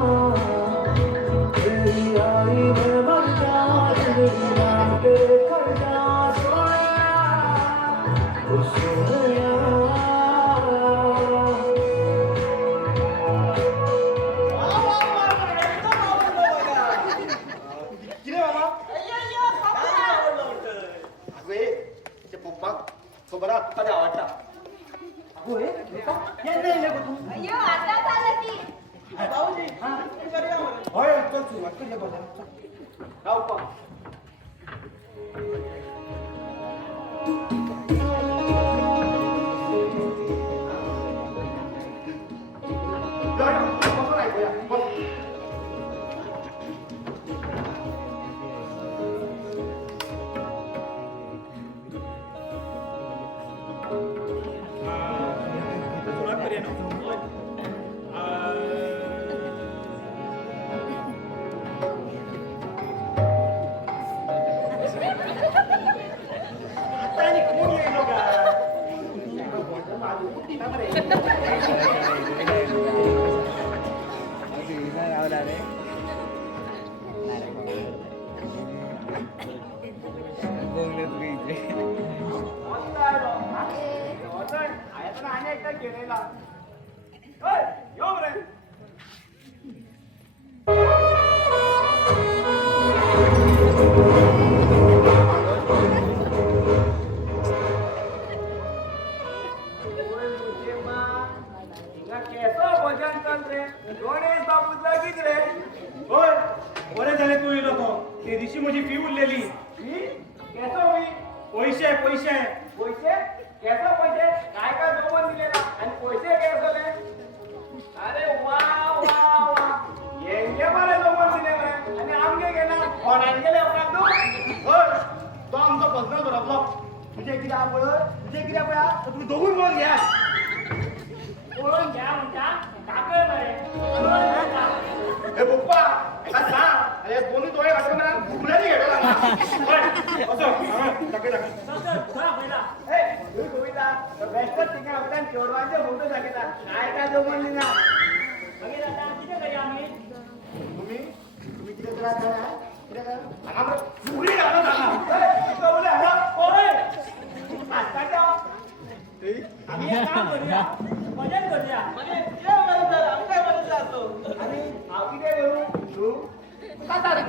तेरी आई मैं मर जाऊं जिंदगी नाम पे कर जाऊं सोनिया ओ सोनिया कितें मामा आगे ते पप्पाक खबर आहा तुका तें आवडटा अगो हे रुपा केन्ना येयलें गो तूं अय्यो आता झालं की. हय चल सुरवात करया बरें रावपा बसून ऐकूया बस सुरवात करया न्हू आता आनी कोण येयलो काय आणि एकदा गेलेला यो बरे केसो भजन चल रे गणेश बाबू लगीच रे होय बरें जालें तूं येयलो तो ते दिशी म्हजी फी उरलेली मी केसो मी पैसे पैसे पैसे केसो पैसे काय काय जोमन दिलेला आणि पैसे केसोले अरे वा वा वा येंगे बरे जोमन दिले बरे आणि आमगे गेला कोणान गेले आपण तू होय तो आमचो पर्सनल बरोबलो तुजें कितें आहा पळय तुजें कितें पळय आहा तुमी दोगूय मेळून घ्या पळोवन घ्या म्हणटा काकळ मरे हे पप्पा एका सांग अरे दोन्ही दोळे घालून ना फुगड्यांनी घेतला असो दाखय दाखय गोविंदा बेस्टच तिकडे आपल्याला चोरवांचे फोटो दाखयता काय काय जोमन दिना मागीर आता कितें करया आमी तुम्ही तुम्ही कितें करात जाणा कितें करा हांगा मरे फुगडी घालत हांगा कवले हाडा ओय आताच्या आम्ही एक काम करूया भजन करूया म्हणजे कितें म्हणता आमी काय म्हणता तो आणि हांव कितें करू तू खाता रे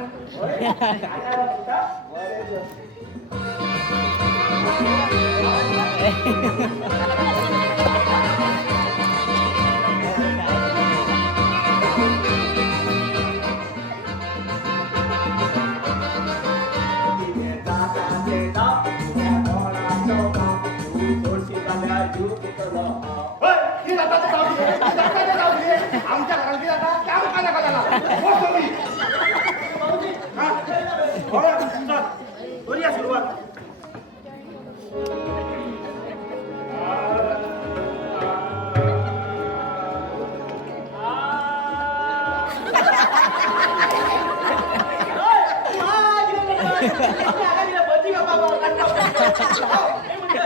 होय, ती जाता ते जाऊ दे, ती जाता ते जाऊ दे. आमच्या घरात ती जाता त्या लोकांना कळाला. हो, तुम्ही. हा? बरं, चल. करूया सुरुवात.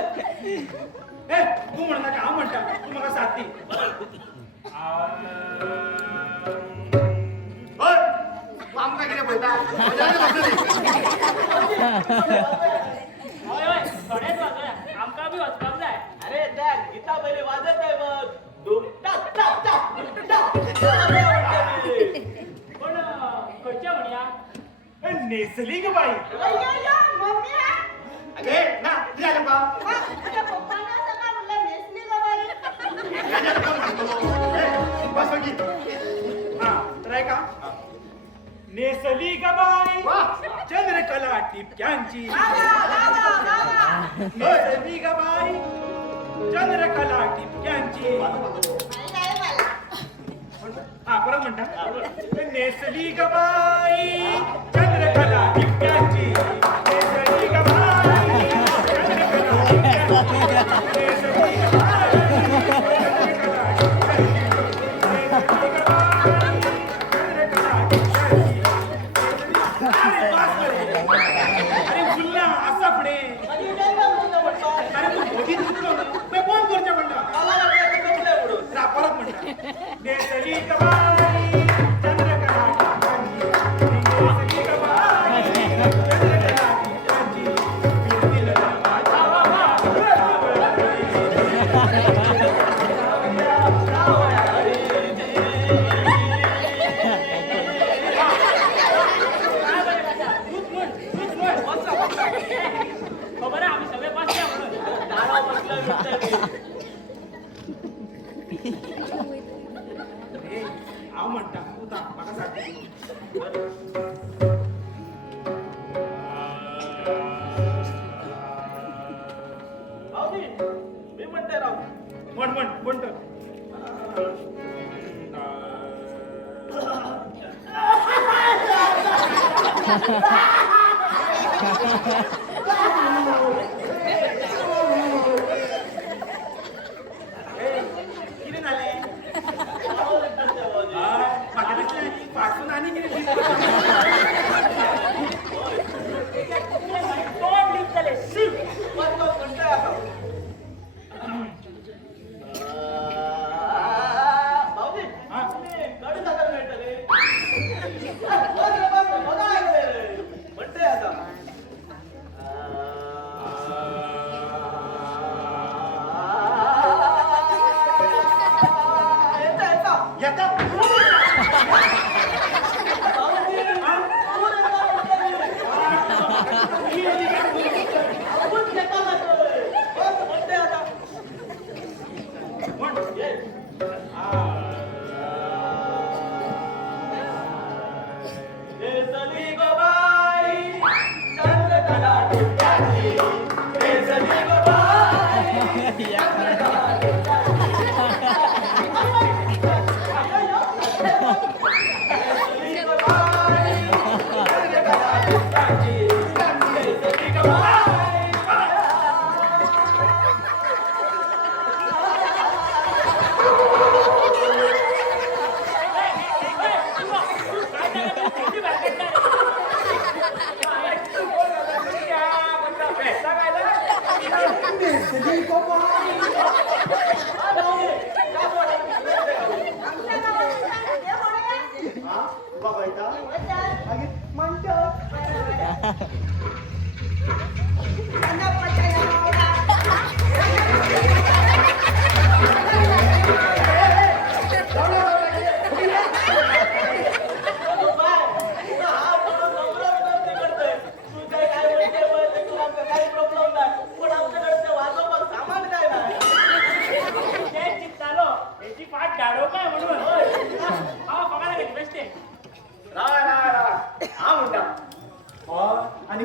ए, तू म्हणता का म्हणता तू मला साथ दे. होय, तू आमका किती बोलता? मजाने बसली. होय होय थोडेच वाजूया आमका बी वाचपाक जाय अरे त्या गीता पहिले वाजत आहे बघ धूम टाक टाक टाक टाक पण खर्च्या म्हणया ए, नेसली ग बाई. अगे, ना, ती आलं का? बस की. हा तर आहे का नेसली ग बाई वा. चंद्रकला टिपक्यांची नेसली ग बाई चंद्रकला टिपक्यांची हा परत म्हणता नेसली ग बाई चंद्रकला टिपक्यांची नेसली ग बाई चंद्रकला टिपक्यांची नेसली ग बाई चंद्रकला टिपक्यांची. अरे बास करे. अरे मुल्ला असा पुढे अरे तू बघितलं मी कोण करच्या म्हणला परत म्हणता नेसली ग बाई चंद्रकला टिपक्यांची नेसली ग बाई चंद्रकला टिपक्यांची फिरतील माझ्या खबर आहे आम्ही सगळे बसल्या म्हणून दारा बसलं आव म्हणता उदा मला साथ दे. मी म्हणते राव म्हण म्हण म्हण तर. किती झाले म्हाका दिसलें फाटसून आनी कितें दिसता. दोन दिवस झाले म्हणते आता. येता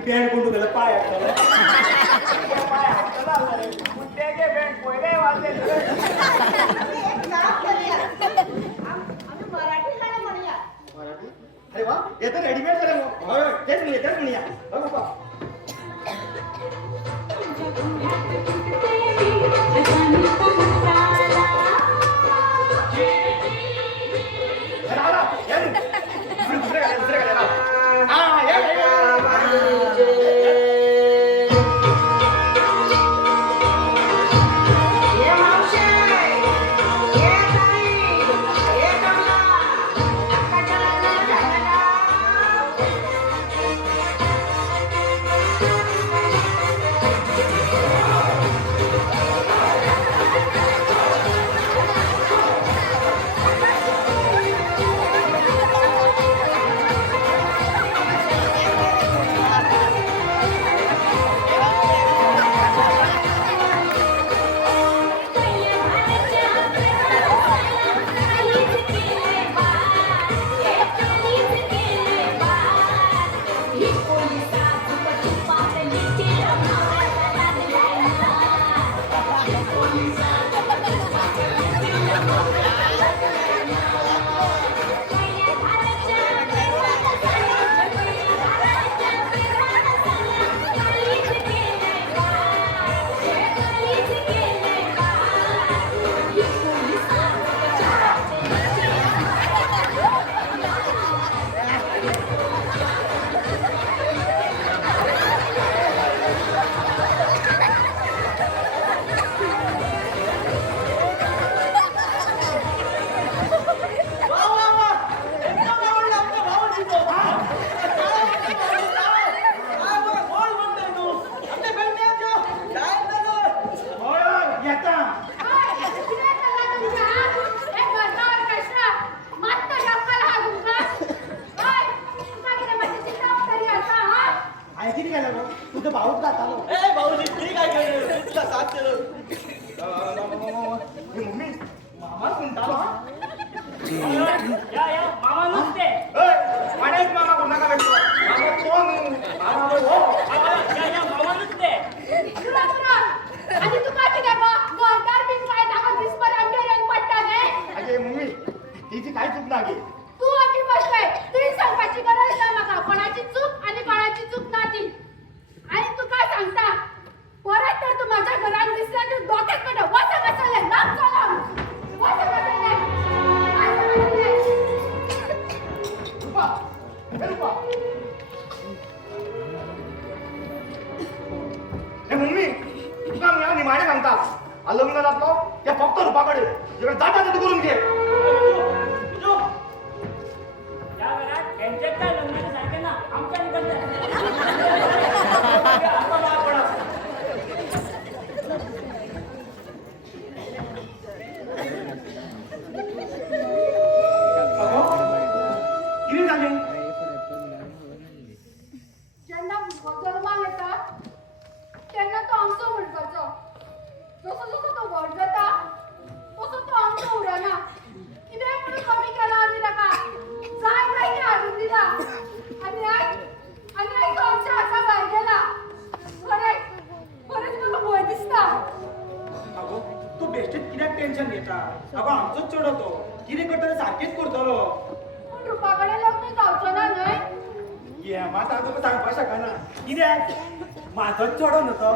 बँड कोण तुला पाय हाडटलो. पाय हाडटलो आसलो रे. कुट्ट्याचे बँड पयले वाजले रे. मराठी? अरे वा हे तर रेडीमेड झालं मग. होय, तेच म्हणूया हो बाबा. आला, या रे. दुसरे गाणे, लाव. हा, या. तुझं भाऊच जातालो. भाऊजी ठीक आहे तुला साथ केलं. मम्मी मामा म्हणतालो हा. या मामा नुसते. मानेच मामा कोणा का भेटतो मामा कोण मामा हो या मामा नुसते. आणि तू काय किती घरदार बिन काय दाखव दिसभर अंधेऱ्यात पडता नाही. अगे मम्मी तिची काय चूक लागे. तू अटी बसलाय तुझी सांगपाची गरज नाही माका कोणाची चूक आणि कोणाची चूक नाही. आणि तू काय सांगता परत तर तू माझ्या घरात दिसला तू डोक्यात कडे वाचा बसले नाम चला वाचा बसले रुपा रुपा हे मम्मी तुका मी आणि माने सांगता लग्न जातलो त्या फक्त रुपाकडे जेव्हा जाता ते करून घे. या घरात त्यांच्यात काय लग्नाचं सारखे ना आमच्या निघत किती झाले ज्यांना जन्माक येता त्यांना तो आमचो उडपाचो. जसो जसो तो व्हड जाता तसो तो आमचो उडना. कितें म्हणून कमी केला आमी ताका जाय जाय हाडून दिला आणि आयज तो आमच्या हाता भायर गेला. खरेंच खरेंच म्हाका भंय दिसता. अगो तू बेश्टीत कित्याक टेन्शन घेता. अगो आमचोच चेडो तो कितें करतलो सारकेच करतलो. पूण रुपा कडेन लग्न जावचो ना न्हय. ये मात तुका सांगपाक शकना कित्याक म्हाजोच चेडो न्हू तो.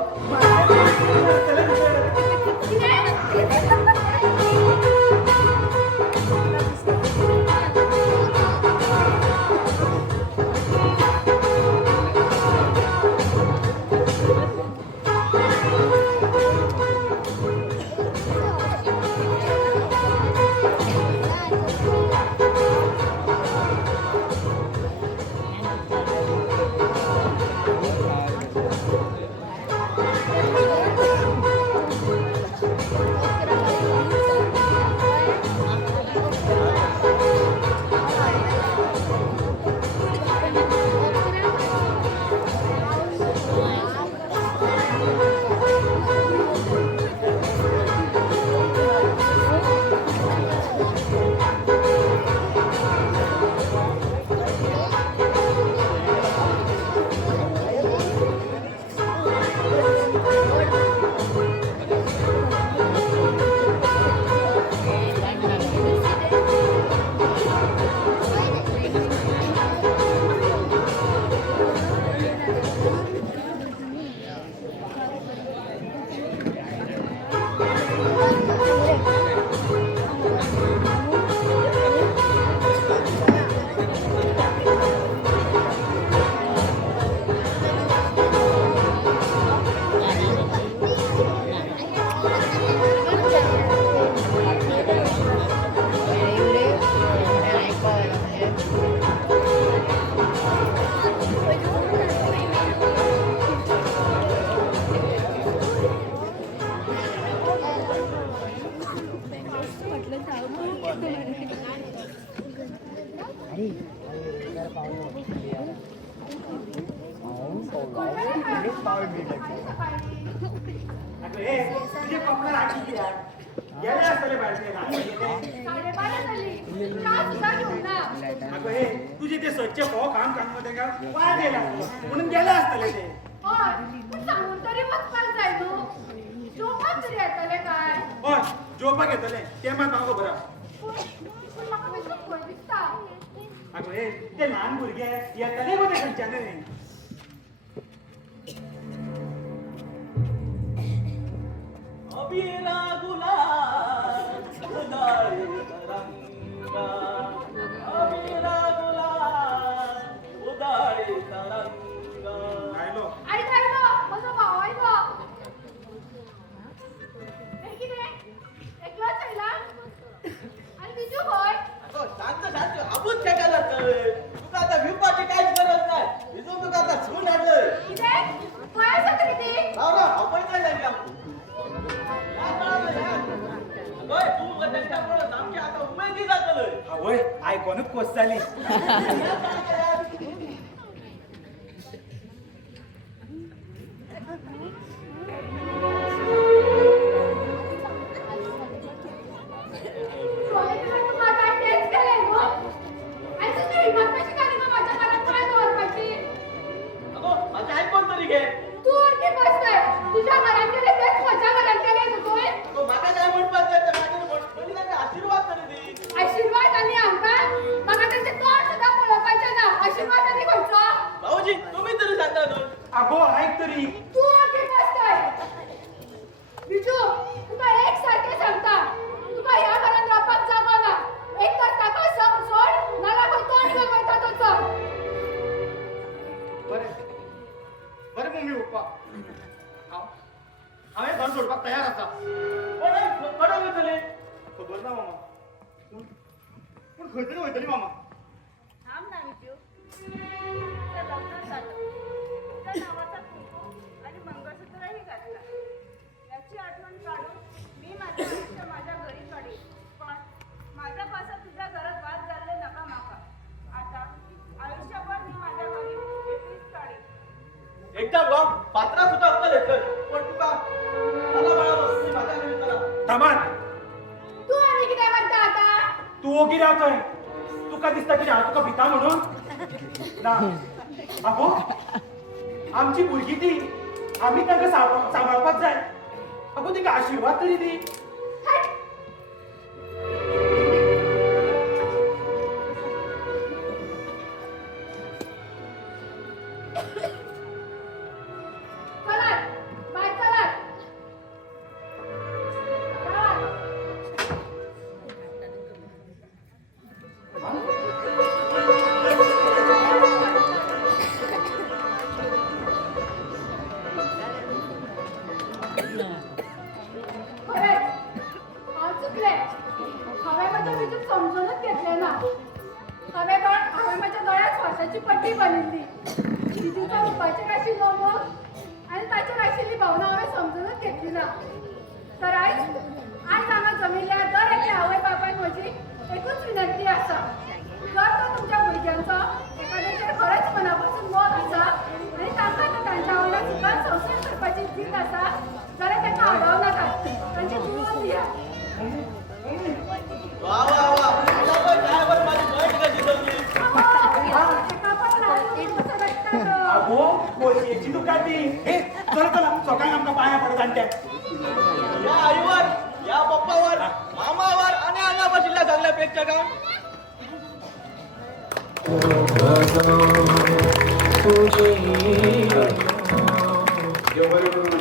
अगं हे तुझे कपडे राखी द्या गेले असतले बाहेर लहान मुलगे. साडेबारा झाली चहा सुद्धा घेऊन ना. अगं हे तुझे ते स्वच्छ पो काम मध्ये का वाया गेला म्हणून गेले असतले ते. होय पण सांगून तरी वचपाक जाय तू झोपाक तरी येतले काय. होय जोपा घेतले ते मग मागो बरं. पण म्हाका बेश्टो भंय दिसता. अगं हे ते लहान भुरगे येतले मध्ये खंयच्याने अबीरा गुलाल उदाळी तरंगा अबीरा गुलाल उदाळी तरंगा राहिलो. आयलो माझो भाव आयलो. हे कितें एकलोच आयला आनी बिजू खंय. शांत शांत आबूच खेळा जातोय तुका आता भिवपाची काहीच गरज नाही भिजून तुका आता झून हाडलंय कितें खंय आसा तरी ती. राव राव आपण काय जायला तू त्यांच्यामुळे आमची आता उमेदी जातलंय होय आयकोनच कोस जाली. कॉलेजला तू माझा टेस्ट केलाय न्हू. आणि तुझी हिम्मत कशी झाली गं माझ्या घरात पाय दवरपाची. अगो माझे ऐकून तरी घे तू वरती बसलाय तुझ्या घरात गेले तेच माझ्या घरात गेले तू तोय. तो माका काय म्हणपास जायचं माझ्या आशीर्वाद तरी दे आशीर्वाद आणि आमकां म्हाका त्यांचे तोंड सुद्धा पळोवपाचें ना. आशीर्वाद आणि खंयचो. भाऊजी तुम्ही तरी सांगा न्हू अगो ऐक तरी तू वरती बसलाय. बिजू तुका एक सारखें सांगता तुका ह्या घरात रावपाक जागो ना. एक तर ताका सोड नाल्यार खंय तोंड घेवन वयता तो चल. बरे बरे मम्मी पप्पा हांवें घर सोडपाक तयार आसा. कडक येतले खबर ना मामा पूण खंय तरी वयतली मामा. थांब ना विजू तुझं लग्न झालं तुझ्या नावाचा कुंकू आणि मंगळसूत्रही घातला याची आठवण काढून मी माझं आयुष्य माझ्या घरी काढीन पण माझा पासा तुझ्या घरात वाद झाले नका माका. आता आयुष्यभर मी माझ्या घरी एकटीच काढीन. एकदा वाव पात्रा सुद्धा अक्कल येतं पण तुका मला बाळा तुम्ही माझ्या घरी चला थांबात. तू आणि कितें म्हणता आता. तू ओगी रावतोय तुका दिसता की हांव तुका भिता म्हणून ना. अगो आमची भुरगी ती आम्ही तांकां सांबाळपाक जाय. अगो तिका आशीर्वाद तरी दी. हट. चलात बाय चलात. खरंच हांव चुकले. हांवें माझ्या विजूक समजूनच घेतलें ना. हांवें माझ्या दोळ्यात स्वासाची पट्टी बांदिल्ली. विजूच्या रुपाचेर आशिल्लो मोग आनी ताचेर आशिल्ली भावना हांवें समजूनच घेतली ना. तर आयज हांगा जमिल्ल्या दर एके आवय बापायक म्हजी एकूच विनंती आसा. जर तो तुमच्या भुरग्यांचो एखाद्याचेर खरेंच मनापासून मोग आसा आनी तांकां तो तांच्या वांगडा सुखान संवसार करपाची जीत आसा जाल्यार ताका आडाव नाकात. तांची जुळवून दिया. वा वा वा मला पण ड्रायव्हर माझी बॉईट कशी जमली ताका पण ल्हान कसो लागता. अगो पोरयेची तुका ती. हे चल चला सकाळी आमकां पाया पडत जाणट्या. या आईवर या पप्पावर मामावर आणि अण्णा बसल्या चांगल्यापेक्षा का तुझे देव बरें करूं.